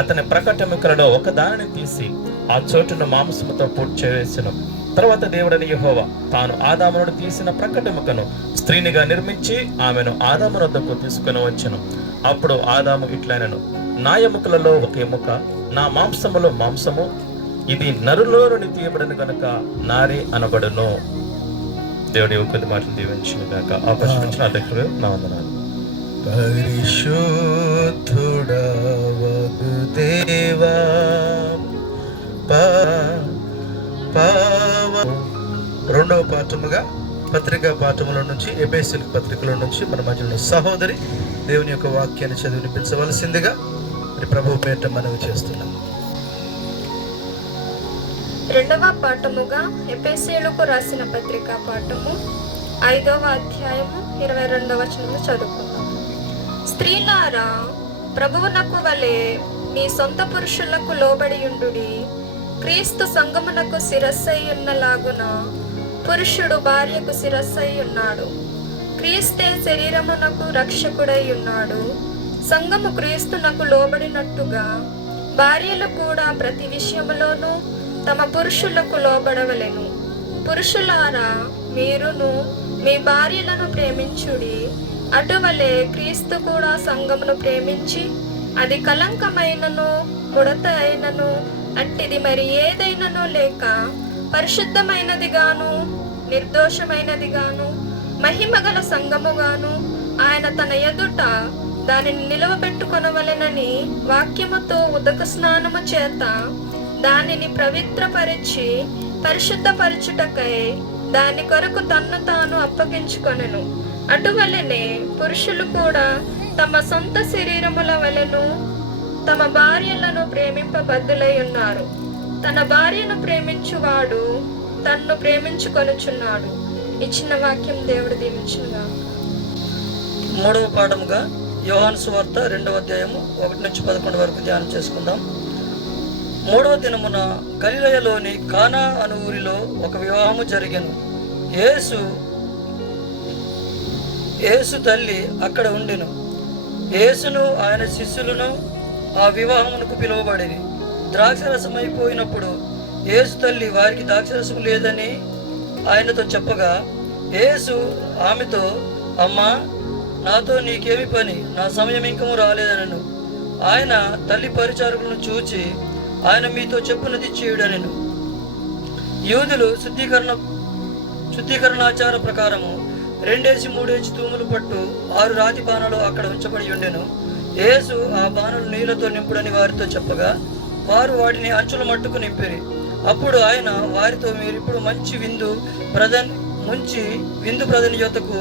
అతని ప్రకటెముకలలో ఒక దానిని తీసి ఆ చోటును మాంసముతో పూడ్చివేసెను. తర్వాత దేవుడైన యెహోవా తాను ఆదామును తీసిన ప్రకటెముకను స్త్రీనిగా నిర్మించి ఆమెను ఆదాము వద్దకు తీసుకుని వచ్చెను. అప్పుడు ఆదాము ఇట్లనెను, నా ఎముకలలో ఒక ఎముక, నా మాంసములో మాంసము, ఇది నరులో నుండి తీయబడిన గనుక నారే అనబడును. దేవుడి కొద్ది మాటలు దీవించిన గాక. ఆపర్చునిచ్చిన అధ్యక్షుడు నా వందనాలు. పరిశుద్ధుడవగు దేవా రెండవ పాఠముగా పత్రికా పాఠముల నుంచి ఎబేసీల పత్రికల నుంచి మన మధ్యలో సహోదరి దేవుని యొక్క వాక్యాన్ని చదివినిపించవలసిందిగా మరి ప్రభు పేరిట మనవి చేస్తున్నాం. రెండవ పాఠముగా ఎఫెసీయులకు రాసిన పత్రికా పాఠము 5వ అధ్యాయము 22వ వచనము చదువుకుందాం. స్త్రీలారా, ప్రభువునకు వలె మీ సొంత పురుషులకు లోబడియుండుడి. క్రీస్తు సంఘమునకు శిరస్సై ఉన్నలాగున పురుషుడు భార్యకు శిరస్సై ఉన్నాడు. క్రీస్తే శరీరమునకు రక్షకుడై ఉన్నాడు. సంఘము క్రీస్తునకు లోబడినట్టుగా భార్యలు కూడా ప్రతి విషయములోనూ తమ పురుషులకు లోబడవలెను. పురుషులారా, మీరును మీ భార్యలను ప్రేమించుడి. అటువలే క్రీస్తు కూడా సంఘమును ప్రేమించి అది కలంకమైనను ముడత అయినను అట్టిది మరి ఏదైనను లేక పరిశుద్ధమైనదిగాను నిర్దోషమైనదిగాను మహిమగల సంఘముగాను ఆయన తన ఎదుట దానిని నిలవబెట్టుకొనవలెనని వాక్యముతో ఉదక స్నానము చేత దానిని పవిత్రపరిచి పరిశుద్ధపరచుటకై దాని కొరకు తన్ను తాను అప్పగించుకొనెను. అటువలనే పురుషులు కూడా తమ సొంత శరీరముల వలెను తమ భార్యలను ప్రేమింపబద్దులై ఉన్నారు. తన భార్యను ప్రేమించువాడు తన్ను ప్రేమించుకొనుచున్నాడు. ఇచ్చిన వాక్యం దేవుడు దీవించునుగా. మూడవ పాఠముగా యోహాను సువార్త 2వ అధ్యాయము 1 నుంచి 11 వరకు ధ్యానం చేసుకుందాం. మూడవ దినమున గలిలయలోని కానా అను ఊరిలో ఒక వివాహము జరిగెను. యేసు తల్లి అక్కడ ఉండెను. యేసును ఆయన శిష్యులను ఆ వివాహమునకు పిలువబడిరి. ద్రాక్షరసం అయిపోయినప్పుడు యేసు తల్లి వారికి ద్రాక్షరసం లేదని ఆయనతో చెప్పగా, యేసు ఆమెతో, అమ్మా, నాతో నీకేమి పని? నా సమయం ఇంకము రాలేదనను. ఆయన తల్లి పరిచారకులను చూచి, ఆయన మీతో చెప్పునది చేయుడనెను. యూదులు శుద్ధీకరణాచార ప్రకారము 2-3 తూములు పట్టు 6 రాతి బాణలు అక్కడ ఉంచబడి ఉండెను. యేసు ఆ బాణలు నీళ్లతో నింపుడని వారితో చెప్పగా, వారు వాటిని అంచుల మట్టుకు నింపిరి. అప్పుడు ఆయన వారితో, మీరిప్పుడు విందు ప్రధాని యొద్దకు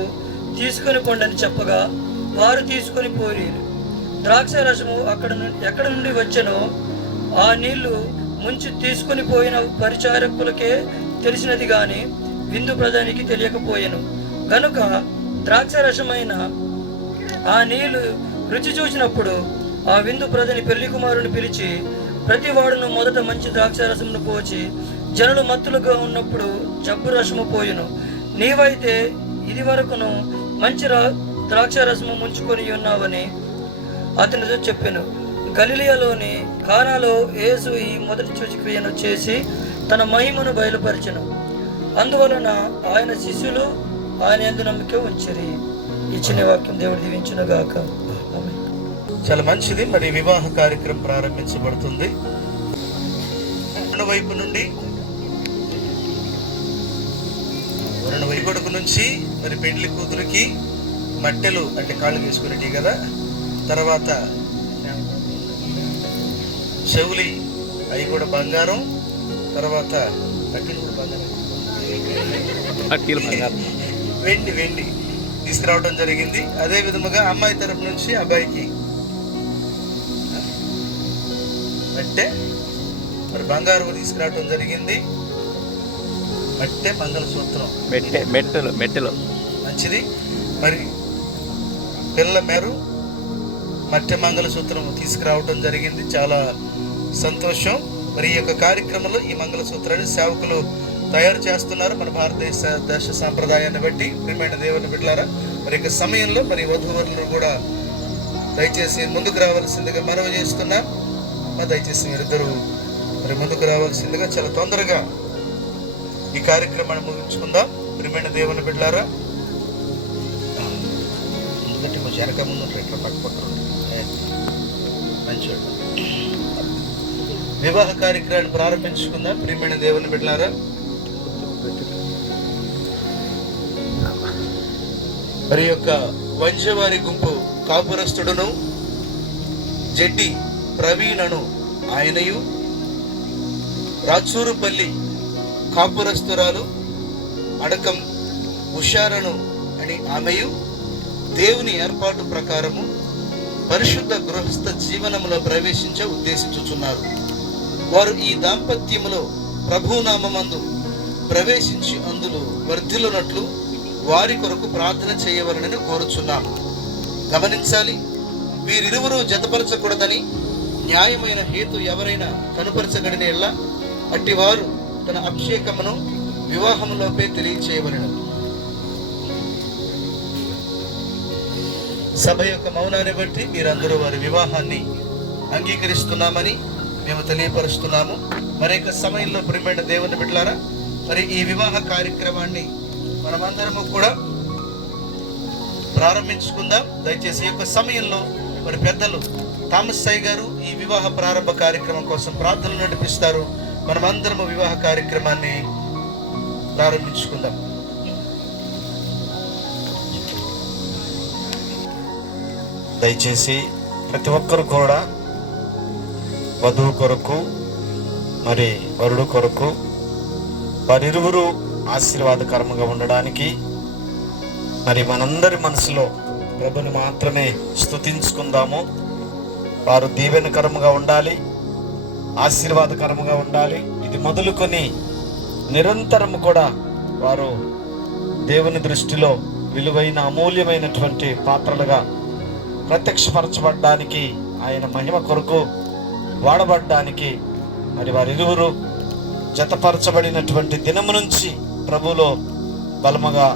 తీసుకొని పొండని చెప్పగా, వారు తీసుకొని పోయి ద్రాక్ష రసము ఎక్కడ నుండి వచ్చెనో ఆ నీళ్లు ముంచి తీసుకొని పోయిన పరిచారకులకే తెలిసినది గాని విందు ప్రధానికి తెలియకపోయెను. గనుక ద్రాక్షరసమైన ఆ నీళ్లు రుచి చూసినప్పుడు ఆ విందు ప్రధాని పెళ్లి కుమారుని పిలిచి, ప్రతి వాడును మొదట మంచి ద్రాక్షరసమును పోచి జనులు మత్తులుగా ఉన్నప్పుడు జబ్బు రసము పోయెను. నీవైతే ఇది వరకును మంచి ద్రాక్షరసము ముంచుకొని ఉన్నావని అతనితో చెప్పెను. గలిలయలోని కానాలో యేసు ఈ మొదటి సూచక్రియను చేసి తన మహిమను బయలుపరిచెను. అందువలన ఆయన శిష్యులు ఆయన యందు నమ్మిక ఉంచిరి. ఇచ్చిన వాక్యం దేవుడు దీవించును గాక. చాలా మంచిది. మరి వివాహ కార్యక్రమం ప్రారంభించబడుతుంది. వైపు నుండి వరుణ వైపుడుకు నుంచి మరి పెళ్లి కూతురికి మట్టెలు అంటే కాళ్ళు వేసుకునేటి కదా, తర్వాత చెవులి అవి కూడా బంగారం, తర్వాత వెండి తీసుకురావడం జరిగింది. అదే విధముగా అమ్మాయి తరపు నుంచి అబ్బాయికి మట్టె మరి బంగారం తీసుకురావడం జరిగింది. మట్టె మంగళసూత్రం మెట్టెలు మంచిది. మరి పిల్ల మేరు మట్టె మంగళసూత్రం తీసుకురావడం జరిగింది. చాలా సంతోషం. మరి ఈ యొక్క కార్యక్రమంలో ఈ మంగళసూత్రాన్ని సేవకులు తయారు చేస్తున్నారు. మన భారతదేశ దేశ సాంప్రదాయాన్ని బట్టి ప్రియమైన దేవుని బిడ్డలారా, మరి యొక్క సమయంలో మరి వధూవరులు కూడా దయచేసి ముందుకు రావాల్సిందిగా మనవి చేస్తున్నాం. దయచేసి మీరిద్దరూ మరి ముందుకు రావాల్సిందిగా చాలా తొందరగా ఈ కార్యక్రమాన్ని ముగించుకుందాం. ప్రియమైన దేవుని బిడ్డలారా, ఎందుకంటే కొంచెం వెనక ముందు ఇట్లా పక్కన మంచి వివాహ కార్యక్రమాన్ని ప్రారంభించుకుందాం. ప్రియమైన దేవుని బిడ్డలారా, మరి యొక్క వంశవారి గుంపు కాపురస్తుడును జడ్డి ప్రవీణను ఆయనయు, రాచూరుపల్లి కాపురస్తురాలు అడకం ఉషారను అని ఆమెయు దేవుని ఏర్పాటు ప్రకారము పరిశుద్ధ గృహస్థ జీవనములో ప్రవేశించ ఉద్దేశించుచున్నారు. వారు ఈ దాంపత్యములో ప్రభునామమందు ప్రవేశించి అందులో వర్ధిల్లునట్లు వారి కొరకు ప్రార్థన చేయవలనని కోరుచున్నాము. గమనించాలి, వీరిరువురు జతపరచకూడదని న్యాయమైన హేతు ఎవరైనా కనుపరచగడిన ఎల్లా అట్టి వారు తన అభిషేకమును వివాహములోపే తెలియచేయవలెను. సభ యొక్క మౌనాన్ని బట్టి మీరందరూ వారి వివాహాన్ని అంగీకరిస్తున్నామని మేము తెలియపరుస్తున్నాము. మరి యొక్క సమయంలో ప్రియమైన దేవుని బిడ్డలారా, మరి ఈ వివాహ కార్యక్రమాన్ని మనమందరము కూడా ప్రారంభించుకుందాం. దయచేసి ఈ యొక్క సమయంలో మరి పెద్దలు థామస్ సాయి గారు ఈ వివాహ ప్రారంభ కార్యక్రమం కోసం ప్రార్థనలు నడిపిస్తారు. మనమందరము వివాహ కార్యక్రమాన్ని ప్రారంభించుకుందాం. దయచేసి ప్రతి ఒక్కరు కూడా వధువు కొరకు మరి వరుడు కొరకు వారిరువురు ఆశీర్వాదకరంగా ఉండడానికి మరి మనందరి మనసులో ప్రభుని మాత్రమే స్తుతించుకుందాము. వారు దీవెనకరముగా ఉండాలి, ఆశీర్వాదకరముగా ఉండాలి. ఇది మొదలుకొని నిరంతరము కూడా వారు దేవుని దృష్టిలో విలువైన అమూల్యమైనటువంటి పాత్రలుగా ప్రత్యక్షపరచబడ్డానికి, ఆయన మహిమ కొరకు వాడబడ్డానికి మరి వారిరువురు జతపరచబడినటువంటి దినము నుంచి ప్రభువులో బలముగా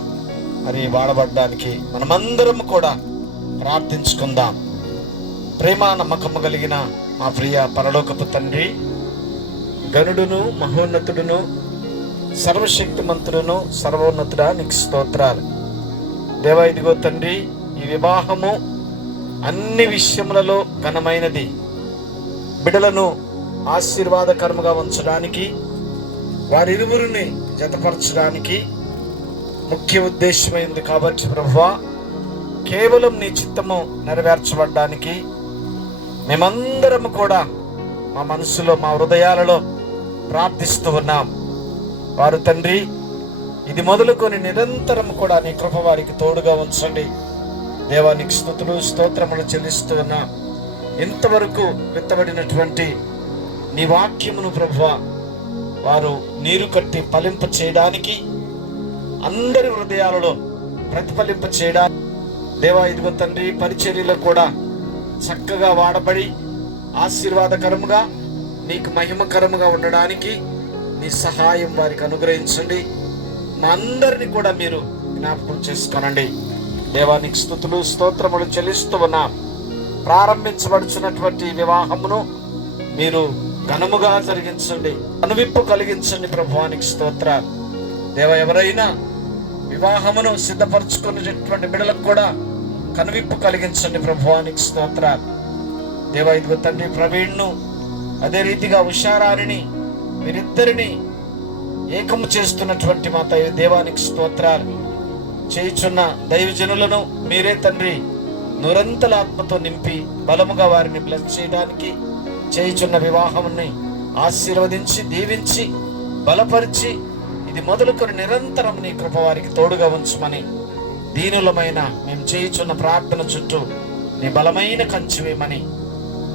మరి వాడబడ్డానికి మనమందరం కూడా ప్రార్థించుకుందాం. ప్రేమ నమ్మకము కలిగిన మా ప్రియ పరలోకపు తండ్రి, గనుడును మహోన్నతుడును సర్వశక్తిమంతుడును సర్వోన్నతుడా నీకు స్తోత్రాలు దేవా. ఇదిగో తండ్రి, ఈ వివాహము అన్ని విషయములలో ఘనమైనది. బిడలను ఆశీర్వాదకరముగా ఉంచడానికి, వారిరువురిని జతపరచడానికి ముఖ్య ఉద్దేశమైంది కాబట్టి ప్రభువా, కేవలం నీ చిత్తము నెరవేర్చబడ్డానికి మేమందరం కూడా మా మనసులో మా హృదయాలలో ప్రార్థిస్తూ ఉన్నాం. వారు తండ్రి, ఇది మొదలుకొని నిరంతరం కూడా నీ కృప వారికి తోడుగా ఉంచండి దేవానికి స్తుతులు స్తోత్రములు చెల్లిస్తూ ఉన్నాం. ఇంతవరకు విత్తబడినటువంటి నీ వాక్యమును ప్రభువా వారు నీరు కట్టి ఫలింప చేయడానికి, అందరి హృదయాలలో ప్రతిఫలింప చేయడానికి దేవా ఇదిగో తండ్రి, పరిచర్యలో కూడా చక్కగా వాడబడి ఆశీర్వాదకరముగా నీకు మహిమకరముగా ఉండడానికి నీ సహాయం వారికి అనుగ్రహించండి. మా అందరినీ కూడా మీరు జ్ఞాపకం చేసుకోనండి దేవానికి స్తుతులు స్తోత్రములు చెల్లిస్తూ ఉన్నాం. ప్రారంభించబడుచున్నటువంటి వివాహమును మీరు ఘనముగా జరిగించండి, అనువిప్పు కలిగించండి ప్రభువానికి స్తోత్రాలు దేవ. ఎవరైనా వివాహమును సిద్ధపరచుకునేటువంటి బిడ్డలకు కూడా కనువిప్పు కలిగించండి ప్రభువానికి స్తోత్రాలు దేవ. ఇదిగో తండ్రి, ప్రవీణ్ను అదే రీతిగా ఉషారాణిని వీరిద్దరిని ఏకము చేస్తున్నటువంటి మా దేవానికి స్తోత్రాలు. చేయుచున్న దైవజనులను మీరే తండ్రి నూరంతల ఆత్మతో నింపి బలముగా వారిని బ్లెస్ చేయడానికి, చేయుచున్న వివాహముని ఆశీర్వదించి దీవించి బలపరిచి ఇది మొదలుకొని నిరంతరం నీ కృప వారికి తోడుగా ఉంచమని దీనులమైన మేము చేయుచున్న ప్రార్థన చుట్టూ నీ బలమైన కంచివేమని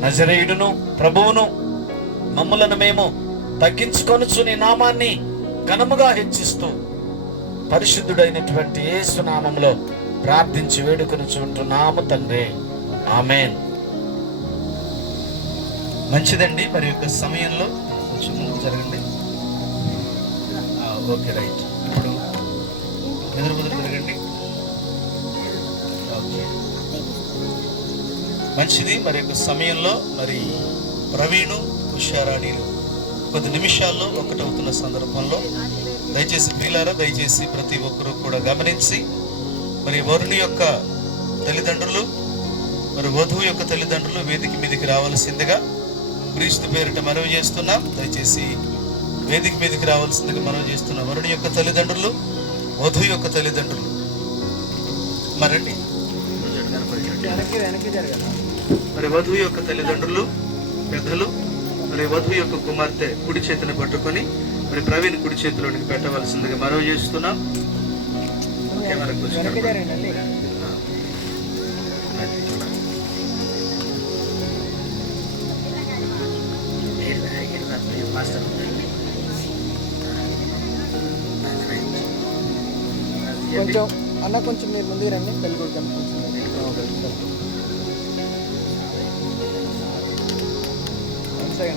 నజరేయుడును ప్రభువును మమ్ములను మేము తగ్గించుకొనుచు నీ నామాన్ని ఘనముగా హెచ్చిస్తూ పరిశుద్ధుడైనటువంటి యేసు నామములో ప్రార్థించి వేడుకొనుచుంటున్నాము తండ్రి, ఆమేన్. మంచిదండి. మరి యొక్క సమయంలో కొంచెం ముందుకు జరగండి. Okay, right. ఇప్పుడు ఎదురు జరగండి. ఓకే, మంచిది. మరి యొక్క సమయంలో మరి ప్రవీణు ఉషారాణిలు కొద్ది నిమిషాల్లో ఒకటవుతున్న సందర్భంలో దయచేసి ప్రియులారా, దయచేసి ప్రతి ఒక్కరూ కూడా గమనించి మరి వరుని యొక్క తల్లిదండ్రులు మరి వధువు యొక్క తల్లిదండ్రులు వేదిక మీదకి రావాల్సిందిగా క్రీస్తు పేరిట మనవి చేస్తున్నాం. దయచేసి వేదిక మీదకి రావాల్సిందిగా మనవి చేస్తున్నాం. వరుని యొక్క తల్లిదండ్రులు, వధువు యొక్క తల్లిదండ్రులు మరండి. మరి వధువు యొక్క తల్లిదండ్రులు పెద్దలు మరి వధువు యొక్క కుమార్తె కుడి చేతిని పట్టుకొని మరి ప్రవీణ్ కుడి చేతిలోనికి పెట్టవలసిందిగా మనవి చేస్తున్నాం. కొంచెం అన్న, కొంచెం మీరు ముందుకు రండి. తెలుగు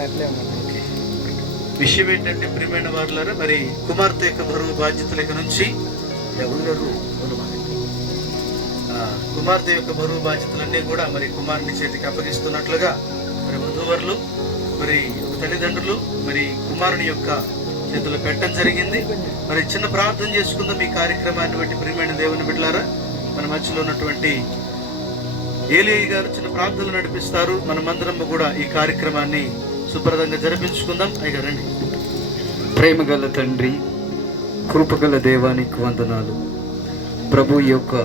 అట్లే ఉన్నాను. విషయం ఏంటంటే ప్రియమైన వారులారా, మరి కుమార్తె యొక్క బరువు బాధ్యతల నుంచి కుమార్తె యొక్క బరువు బాధ్యతలన్నీ కూడా మరి కుమారుని చేతికి అప్పగిస్తున్నట్లుగా మరి వధూవరులు మరి తల్లిదండ్రులు మరి కుమారుని యొక్క చేతులు పెట్టడం జరిగింది. మరి చిన్న ప్రార్థన చేసుకుందాం ఈ కార్యక్రమాన్ని బట్టి. ప్రియమైన దేవుని బిడ్డలారా, మన మధ్యలో ఉన్నటువంటి ఏలియా గారు చిన్న ప్రార్థనలు నడిపిస్తారు. మనమందరం కూడా ఈ కార్యక్రమాన్ని శుభ్రతంగా జరిపించుకుందాం. అయ్యారండి. ప్రేమగల తండ్రి, కృపగల దేవానికి వందనాలు ప్రభు. ఈ యొక్క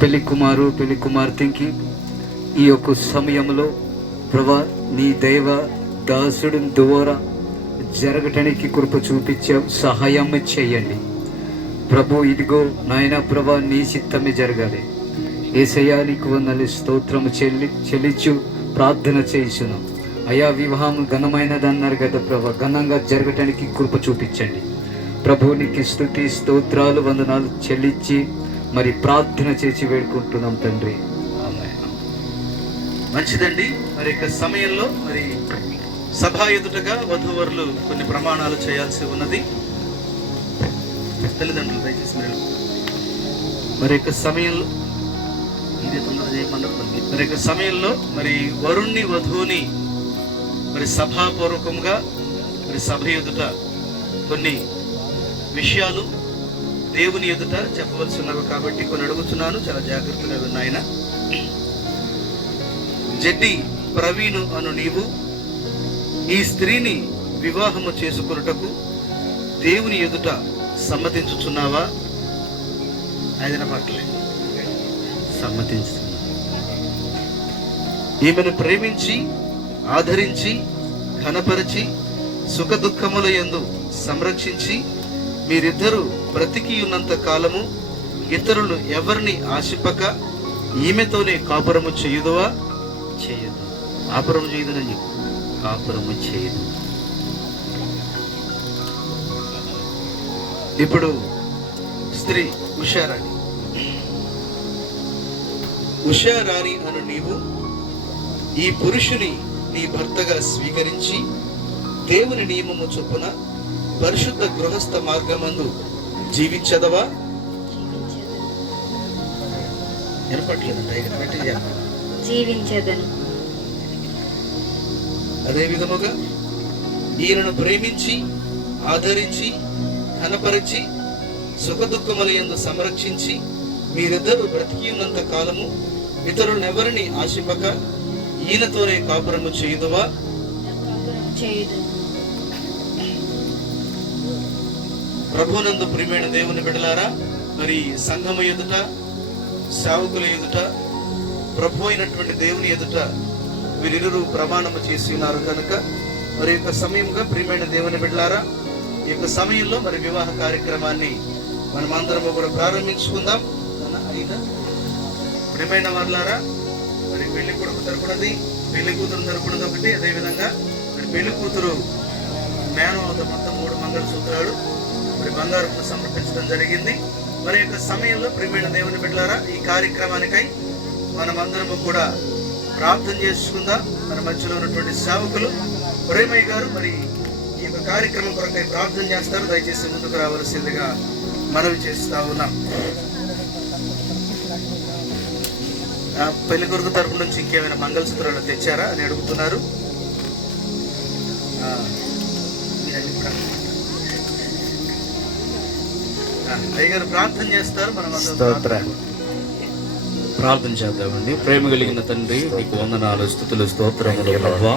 పెళ్లి కుమారు పెళ్లి కుమార్తెకి ఈ యొక్క సమయంలో ప్రభా నీ దైవ దాసుడి ద్వారా జరగటానికి కృప చూపించావు, సహాయం చేయండి ప్రభు. ఇదిగో నాయన ప్రభా, నీ చిత్తమే జరగాలి. యేసయ్యా నీకు వందనాలు స్తోత్రము చెల్లించు ప్రార్థన చేయుచున్నాం అయా. వివాహం ఘనమైనది అన్నారు కదా ప్రభా, ఘనంగా జరగటానికి కృప చూపించండి ప్రభు. నీకు స్తుతి స్తోత్రాలు వందనాలు చెల్లించి మరి ప్రార్థన చేసి వేడుకుంటున్నాం తండ్రి. మంచిదండి. మరి ఇక సమయంలో మరి సభా ఎదుటగా వధూవరులు కొన్ని ప్రమాణాలు చేయాల్సి ఉన్నది. తల్లిదండ్రులు దయచేసి మరి యొక్క సమయంలో మరి యొక్క సమయంలో మరి వరుణ్ణి వధువుని మరి సభాపూర్వకంగా మరి సభ ఎదుట కొన్ని విషయాలు దేవుని ఎదుట చెప్పవలసి ఉన్నవి కాబట్టి కొన్ని అడుగుతున్నాను, చాలా జాగ్రత్తగా విన్నాయన. జడ్డి ప్రవీణు అను నీవు ఈ స్త్రీని వివాహము చేసుకొనుటకు దేవుని ఎదుట సమ్మతించుచున్నావా? ఆయన పట్లే సమ్మతించుతున్నా. ఈమెను ప్రేమించి ఆదరించి ఘనపరిచి సుఖ దుఃఖముల యందు సంరక్షించి మీరిద్దరూ బ్రతికి ఉన్నంత కాలము ఇతరులు ఎవరిని ఆశింపక ఈమెతోనే కాపురము చేయుదువా? చేయదు. కాపురము చేయుదునని కాపురము చేయదు. ఇప్పుడు స్త్రీ ఉషారాణి. ఉషారాణి అను నీవు ఈ పురుషుని నీ భర్తగా స్వీకరించి దేవుని నియమము చొప్పున పరిశుద్ధ గృహస్థ మార్గమందు జీవించదవా? జీవించదను. అదే విధముగా ఈయనను ప్రేమించి ఆదరించి ఘనపరిచి సుఖ దుఃఖముల యందు సంరక్షించి మీరిద్దరూ బ్రతికి ఉన్నంత కాలము ఇతరులను ఎవరిని ఆశింపక ఈయనతోనే కాపురము చేయుదువా? చేయదు. ప్రభునందు ప్రియమైన దేవుని బిడ్డలారా, మరి సంఘము ఎదుట, సేవకుల ఎదుట, ప్రభు అయినటువంటి దేవుని ఎదుట వీరిరువురు ప్రమాణము చేసి ఉన్నారు కనుక మరి యొక్క సమయంగా ప్రియమైన దేవుని బిడ్డలారా, ఈ యొక్క సమయంలో మరి వివాహ కార్యక్రమాన్ని మనం అందరము కూడా ప్రారంభించుకుందాం. ప్రియమైన వారులారా, మరి పెళ్లి కొడుకు తరపునది, పెళ్లి కూతురు తరపునది ఒకటి, అదేవిధంగా మరి పెళ్లి కూతురు మేనవత మొత్తం 3 మంగళసూత్రాలు మరి బంగారం సమర్పించడం జరిగింది. మరి యొక్క సమయంలో ప్రియమైన దేవుని బిడ్డలారా, ఈ కార్యక్రమానికై మనమందరము కూడా ప్రార్థన చేసుకుందాం. మన మధ్యలో ఉన్నటువంటి సేవకులు ప్రేమయ్య గారు మరి ఈ యొక్క కార్యక్రమం కొరకై ప్రార్థన చేస్తారు. దయచేసి ముందుకు రావాల్సిందిగా మనవి చేస్తా ఉన్నాం. పెళ్లి కొడుకు తరపు నుంచి ఇంకేమైనా మంగళసూత్రాలు తెచ్చారా అని అడుగుతున్నారు. అయ్యగారు ప్రార్థన చేస్తారు. మనం ప్రార్థన చేద్దామండి. ప్రేమ కలిగిన తండ్రి, నీకు వందనాలు, స్తుతులు, స్తోత్రములు ప్రభువా.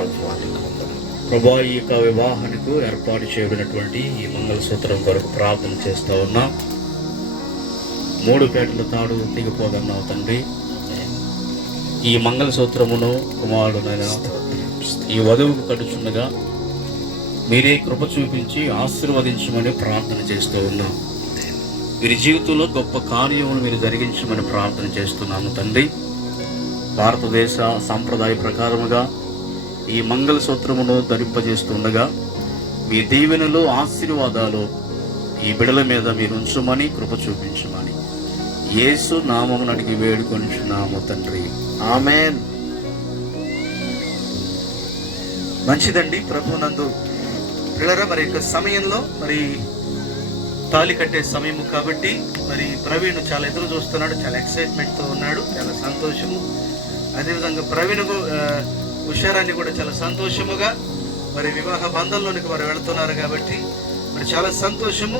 ప్రభా, ఈ యొక్క వివాహానికి ఏర్పాటు చేయబడినటువంటి ఈ మంగళసూత్రం కొరకు ప్రార్థన చేస్తూ ఉన్నాం. 3 పేటల తాడు దిగిపోగన్నావు తండ్రి. ఈ మంగళసూత్రమును కుమారుడునైనా ఈ వధువుకు కడుచుండగా మీరే కృప చూపించి ఆశీర్వదించమని ప్రార్థన చేస్తూ ఉన్నాం. వీరి జీవితంలో గొప్ప కార్యమును మీరు జరిగించమని ప్రార్థన చేస్తున్నాము తండ్రి. భారతదేశ సాంప్రదాయ ప్రకారముగా ఈ మంగళసూత్రమును ధరింపజేస్తుండగా మీ దీవెనలు, ఆశీర్వాదాలు ఈ బిడల మీద మీరు ఉంచమని కృప చూపించమని యేసు నామమును అడిగి వేడుకొనిచున్నాము తండ్రి. ఆమేన్. మంచిదండి. ప్రభునందు పిల్లరా, మరి యొక్క సమయంలో మరి తాళి కట్టే సమయము కాబట్టి మరి ప్రవీణ్ చాలా ఎదురు చూస్తున్నాడు, చాలా ఎక్సైట్మెంట్తో ఉన్నాడు, చాలా సంతోషము. అదేవిధంగా ప్రవీణ్ ఉషారాన్ని కూడా చాలా సంతోషముగా మరి వివాహ బంధంలోనికి వారు వెళుతున్నారు కాబట్టి మరి చాలా సంతోషము.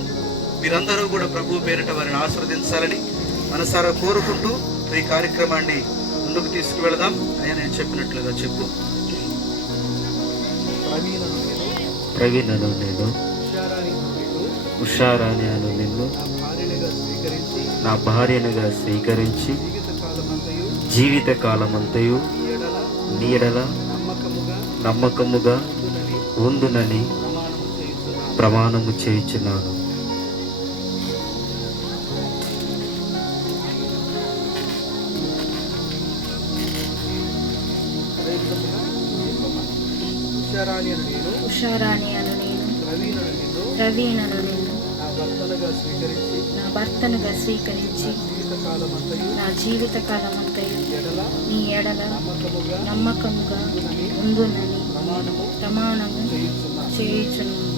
మీరందరూ కూడా ప్రభు పేరిట వారిని ఆశీర్వదించాలని మనసారా కోరుకుంటూ ఈ కార్యక్రమాన్ని ముందుకు తీసుకువెళదాం. అయ్యా, నేను చెప్పినట్లుగా చెప్పు. ప్రవీణను నేను, ఉషారాణి అను నిన్ను నా భార్యనుగా స్వీకరించి జీవిత కాలమంతయు నీడల నమ్మకముగా ఉండునని ప్రమాణము చేయుచున్నాను. ఉషారాణి అను నేను, ప్రవీణను నిన్ను నా భర్తనుగా స్వీకరించి నా జీవిత కాలమంతయు నీ ఎడల నమ్మకముగా ఉండునని ప్రమాణము చేయుచున్నాను.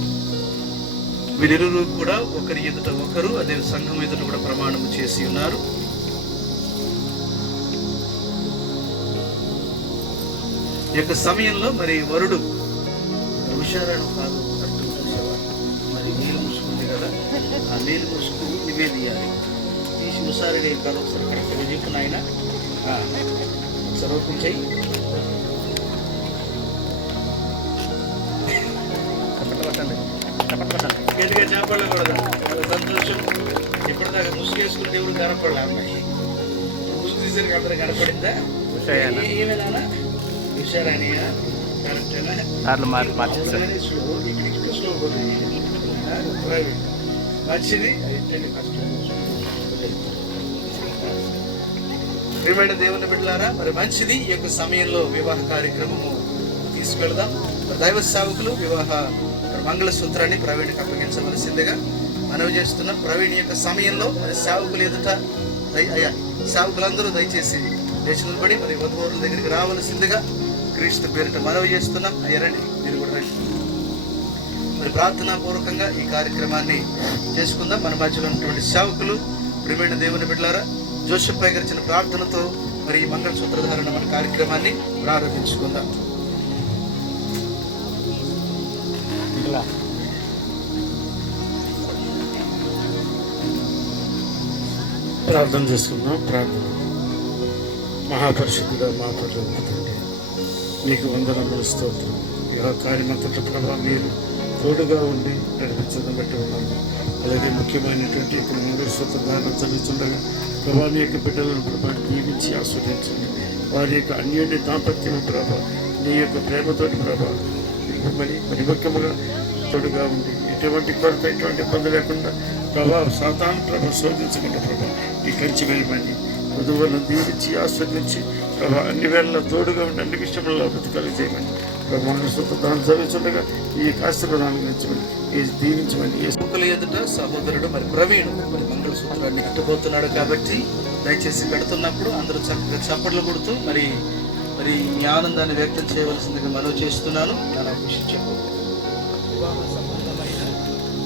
వీరిరువురు కూడా ఒకరి ఎదుట ఒకరు అదే సంఘం ఎదుట కూడా ప్రమాణము చేసి ఉన్నారు. ఈ యొక్క సమయంలో మరి వరుడు హుషారాను కాదు మరి నీళ్ళు మూసుకుంది కదా, ఆ నీళ్ళు మూసుకుని నివేదియాలి. తీసి హుషారని కాదు, ఒకసారి కరెక్ట్గా చెప్పిన ఆయన ఒకసారి ఓపెన్ చేయి. గట్టిగా చేపడకూడదు, సంతోషం. ఇప్పటిదాకా ముసుగు వేసుకుంటే ఎవరు కనపడలే అమ్మాయి, ముసుగు తీసరికి అందరూ కనపడిందా? ఏమైనా హుషారానియా కరెక్టేనా? స్లో మంచిది. ప్రియమైన దేవుని బిడ్డలారా, మరి మంచిది. ఈ యొక్క సమయంలో వివాహ కార్యక్రమము తీసుకెళ్దాం. దైవ సేవకులు వివాహ మంగళసూత్రాన్ని ప్రవీణ్కి అప్పగించవలసిందిగా మనవి చేస్తున్నాం. ప్రవీణ్ యొక్క సమయంలో మరి సేవకులు ఎదుట అయ్యా సేవకులందరూ దయచేసి లేచి నిలబడి మరి వధువరుల దగ్గరికి రావాల్సిందిగా క్రీస్తు పేరిట మనవి చేస్తున్నాం. అయ్యారండి, మీరు కూడా రండి. మరి ప్రార్థనాపూర్వకంగా ఈ కార్యక్రమాన్ని చేసుకుందాం. మన మధ్యలో ఉన్నటువంటి సేవకులు ప్రియమైన దేవుని బిడ్డలారా, జోసెఫ్ పై గారి చిన్న ప్రార్థనతో మరి ఈ మంగళసూత్రధారణ మన కార్యక్రమాన్ని ప్రారంభించుకుందాం. ప్రార్థన చేసుకుందాం. ప్రార్థన. మహాపరిశుద్ధుడా, మా పట్ల నీకు వందనములు, స్తోత్రం. ఈ కార్యమంతటి ప్రభావ మీరు తోడుగా ఉండి నడిపించడం బట్టి ఉన్నాము. అలాగే ముఖ్యమైనటువంటి ఇక్కడ మంగళసూత్ర ధారణ చదువుతుండగా ప్రభా నీ యొక్క బిడ్డలను ప్రభా దీవించి ఆస్వాదించండి. వారి యొక్క అన్యోన్య దాంపత్యం ప్రభా నీ యొక్క ప్రేమతోటి ప్రభా మరి ముఖ్యముగా తోడుగా ఉండి ఎటువంటి కొరత ఎటువంటి ఇబ్బంది లేకుండా ప్రభా సాతాను ప్రభా శోధించకుండా ప్రభా ఈ కంచి వేయమని వధువులను దీవించి ఆస్వాదించి ప్రభా అన్ని వేళల్లో తోడుగా ఉండి అన్ని విషయంలో బ్రతకాలు చేయమని ప్రభా దాన్ని చదువుతుండగా ఈ ఆశీర్వాదాన్ని గురించమని ఈ దీవించమని ఎదుట సహోదరుడు మరి ప్రవీణ్ మరి మంగళసూత్రాన్ని కట్టబోతున్నాడు కాబట్టి దయచేసి కడుతున్నప్పుడు అందరూ చక్కగా చప్పట్లు కొడుతూ మరి మీ ఆనందాన్ని వ్యక్తం చేయవలసిందిగా మనవి చేస్తున్నాను. నేను ఒక విషయం చెప్పు.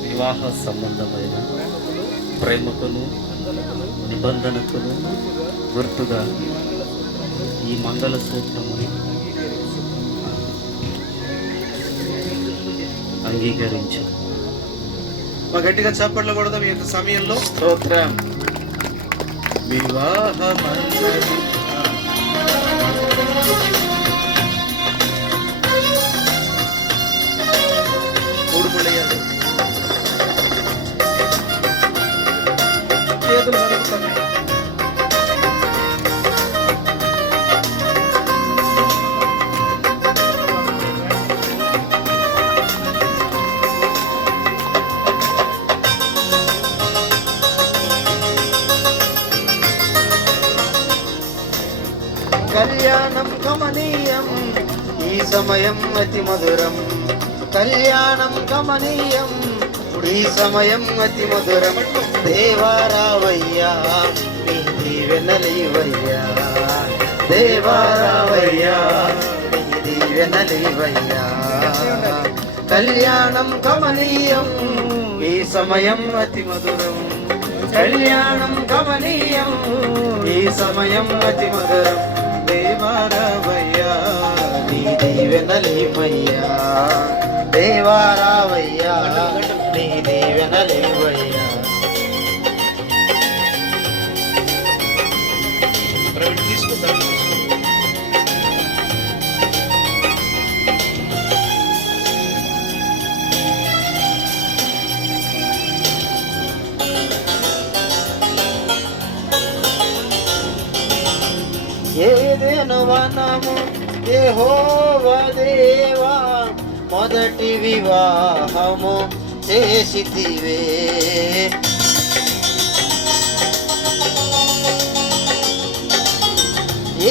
వివాహ సంబంధమైన ప్రేమకును నిబంధనకును గుర్తుగా ఈ మంగళసూత్రమును అంగీకరించు. మా గట్టిగా చప్పట్లు కొడదాం ఈ సమయంలో. స్తోత్రం. వివాహమందరి మూడు ముడయ్యాలి, చేతులు మరుగుతున్నాయి. కళ్యాణం కమనీయం ఈ సమయం అతి మధురం. కళ్యాణం కమనీయం ఈ సమయం అతి మధురం. దేవారావయ్యా నీ దీవెనలివయ్యా, దేవారావయ్యా నీ దీవెనలివయ్యా. కళ్యాణం కమనీయం ఈ సమయం అతి మధురం. కళ్యాణం కమనీయం ఈ సమయం అతి మధురం. దేవారావయ్యా నీ దీవెనలివయ్యా, దేవారావయ్యా నీ దీవెనలివయ్యా. తీసుకుంటాను. ఏదెను వనము యెహోవా దేవా మొదటి వివాహము చేసితివే.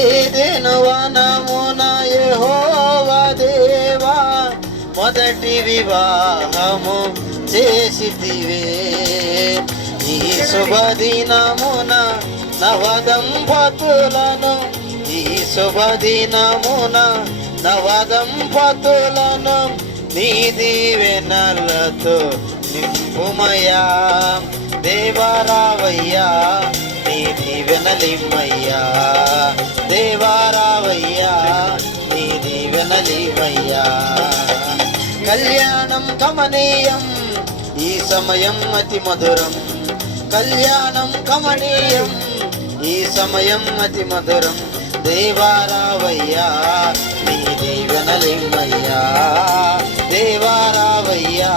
ఏదెను వనమున యెహోవా దేవా మొదటి వివాహము చేసితివే. ఈ శుభదినమున నవదంపతులను, ఈ శుభదినమున నవదంపతులను నీ దీవెనలతో నింపుమయ్యా. దేవారావయ్యా నీ దీవెనలిమ్మయ్యా. దేవారావయ్యా నీ దీవెనలిమ్మయ్యా. కళ్యాణం కమనీయం ఈ సమయం అతి మధురం. కళ్యాణం కమనీయం ఈ సమయం అతి మధురం. దేవారావయ్యా నీ దీవెనలిమ్మయ్యా. దేవారావయ్యా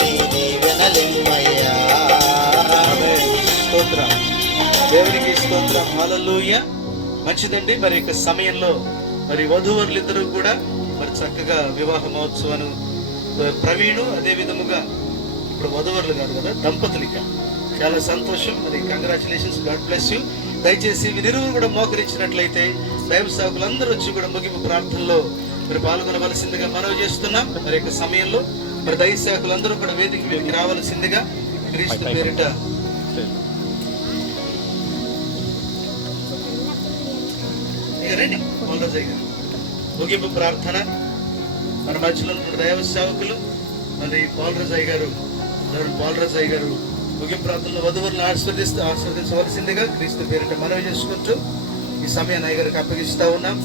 నీ దీవెనలిమ్మయ్యా. స్తోత్రం, దేవునికి స్తోత్రం. హల్లెలూయా. మంచిదండి. మరి ఇక సమయంలో మరి వధూవరులిద్దరూ కూడా మరి చక్కగా వివాహ మహోత్సవాన్ని ప్రవీణు అదే విధముగా ఇప్పుడు వధువరులు కాదు కదా, దంపతులిక. చాలా సంతోషం. మరి కంగ్రాచులేషన్స్, గాడ్ బ్లెస్ యూ. దయచేసి వీరిరువురు కూడా మోకరించినట్లయితే దైవ సేవకులందరూ వచ్చి కూడా ముగింపు ప్రార్థనలో మరి పాల్గొనవలసిందిగా మనవి చేస్తున్నాం. మరి యొక్క సమయంలో మరి దైవ సేవకులందరూ కూడా వేదిక మీదకి రావాల్సిందిగా క్రీస్తు పేరిట రండి. ముగింపు ప్రార్థన మన మధ్యలో దైవ సేవకులు మరి పాలరాజయ్య గారు ముగింపు ప్రార్థనలో వధువులను ఆశీర్వదించవలసిందిగా క్రీస్తు పేరిట మనవి చేసుకుంటూ ఈ సమయాన్ని అయ్య గారికి అప్పగిస్తా ఉన్నాం.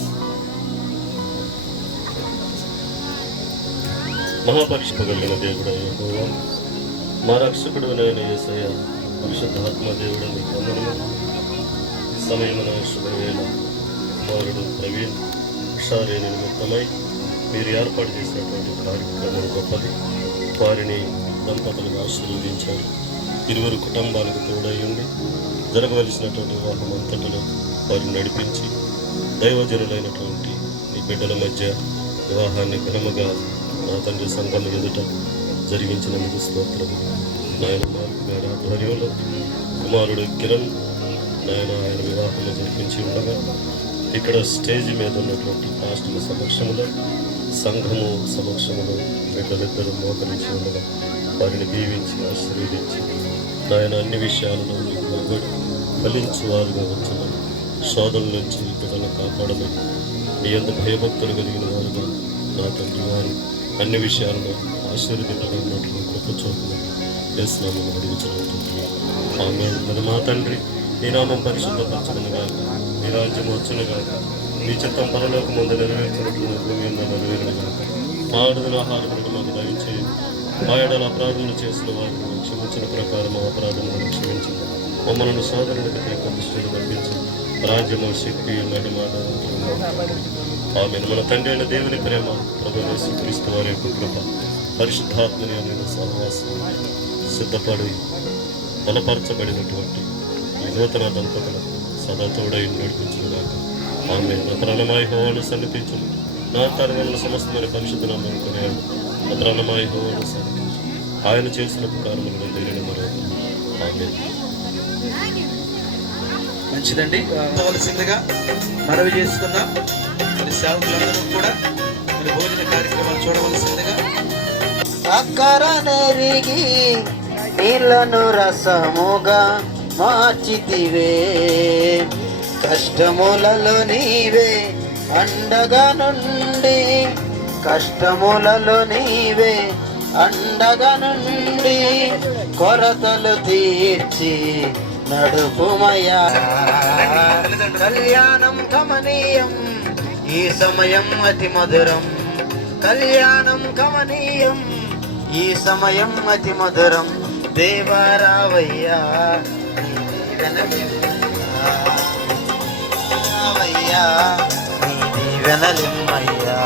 మహాపరిషత్తు కలిగిన దేవుడు యెహోవా, మా రక్షకుడు యేసయ్య, పరిశుద్ధాత్మ దేవుడు నీకు వందనములు. ఈ సమయమున శుభవేళ కుమారుడు ప్రవీణ్ హుషారైన నిమిత్తమై మీరు ఏర్పాటు చేసినటువంటి కార్యక్రమం గొప్పది. వారిని దంపతులకు ఆశీర్వదించారు. ఇరువురు కుటుంబాలకు తోడై ఉండి జరగవలసినటువంటి వివాహం అంతటిలో వారిని నడిపించి దైవజనులైనటువంటి ఈ బిడ్డల మధ్య వివాహాన్ని ఘనముగా నా తండ్రి సంఘం ఎదుట జరిగించినందుకు స్తోత్రము. నాయన మార్పు గారి ఆధ్వర్యంలో కుమారుడు కిరణ్ ఆయన వివాహాన్ని జరిపించి ఉండగా ఇక్కడ స్టేజ్ మీద ఉన్నటువంటి పాస్టర్ల సమక్షంలో సంఘము సమక్షంలో బిడ్డలిద్దరూ మోకరించి ఉండగా వారిని దీవించి ఆశీర్వదించి ఆయన అన్ని విషయాలలో నిలబడి ఫలించు వారుగా వచ్చమని, శోధన నుంచి బిడ్డలను కాపాడమని, నీ యందు భయభక్తులు కలిగిన వారుగా నా తండ్రి వారు అన్ని విషయాలను ఆశీర్వదించినట్లు కృప చూపమని యేసునామమున అడుగుచున్నాను. ఆమేన్. మరి మా తండ్రి నీ నామం పరిశుద్ధపరచునుగా, నీ రాజ్యం వచ్చునుగా, నీ చిత్తం పరలోకమందు నెరవేర్చినట్లు భూమి మీద నెరవేరునుగా. మా అడుగున ఆహారములను మాకు దయచేయండి. మా ఎడల అపరాధములు చేసిన వారిని క్షమించిన ప్రకారం మా అపరాధములను క్షమించి మమ్మల్ని సోదరునికి తేక దృష్టిని నడిపించి రాజ్యము శక్తి మహిమ ఆమేన్. మన తండ్రి అయిన దేవుని ప్రేమ, ప్రభువైన యేసుక్రీస్తు వారి యొక్క కృప, పరిశుద్ధాత్మని అనే సహవాసం సిద్ధపడి బలపరచబడినటువంటి ఈ నూతన దంపతులకు సదా తోడై నడిపించుగాక. ఆమేన్. నా ప్రాణమాయ యెహోవాను సన్నిధించును, నా తరగల సమస్తమైన పరిశుద్ధ నామమున కొనియాడు. నా ప్రాణమాయ యెహోవాను సన్నిధించు, ఆయన చేసిన ఉపకారములను దేనిని మరొకరు. ఆమేన్. మంచిదండి. కావలసిందిగా మనవి చేస్తున్నాం. మరి సేవకులందరూ కూడా మరి భోజన కార్యక్రమాలు చూడవలసిందిగా. అక్కర నెరిగి నీళ్లను రసముగా మార్చితివే, కష్టములలో నీవే అండగా నుండి, కష్టములలో నీవే అండగా నుండి, కొరతలు తీర్చి నడుపుమయ్యా. కళ్యాణం కమనీయం ఈ సమయం అతి మధురం. కళ్యాణం కమనీయం ఈ సమయం అతి మధురం. దేవారావయ్యా నీ దీవెనలిమ్మయ్యా.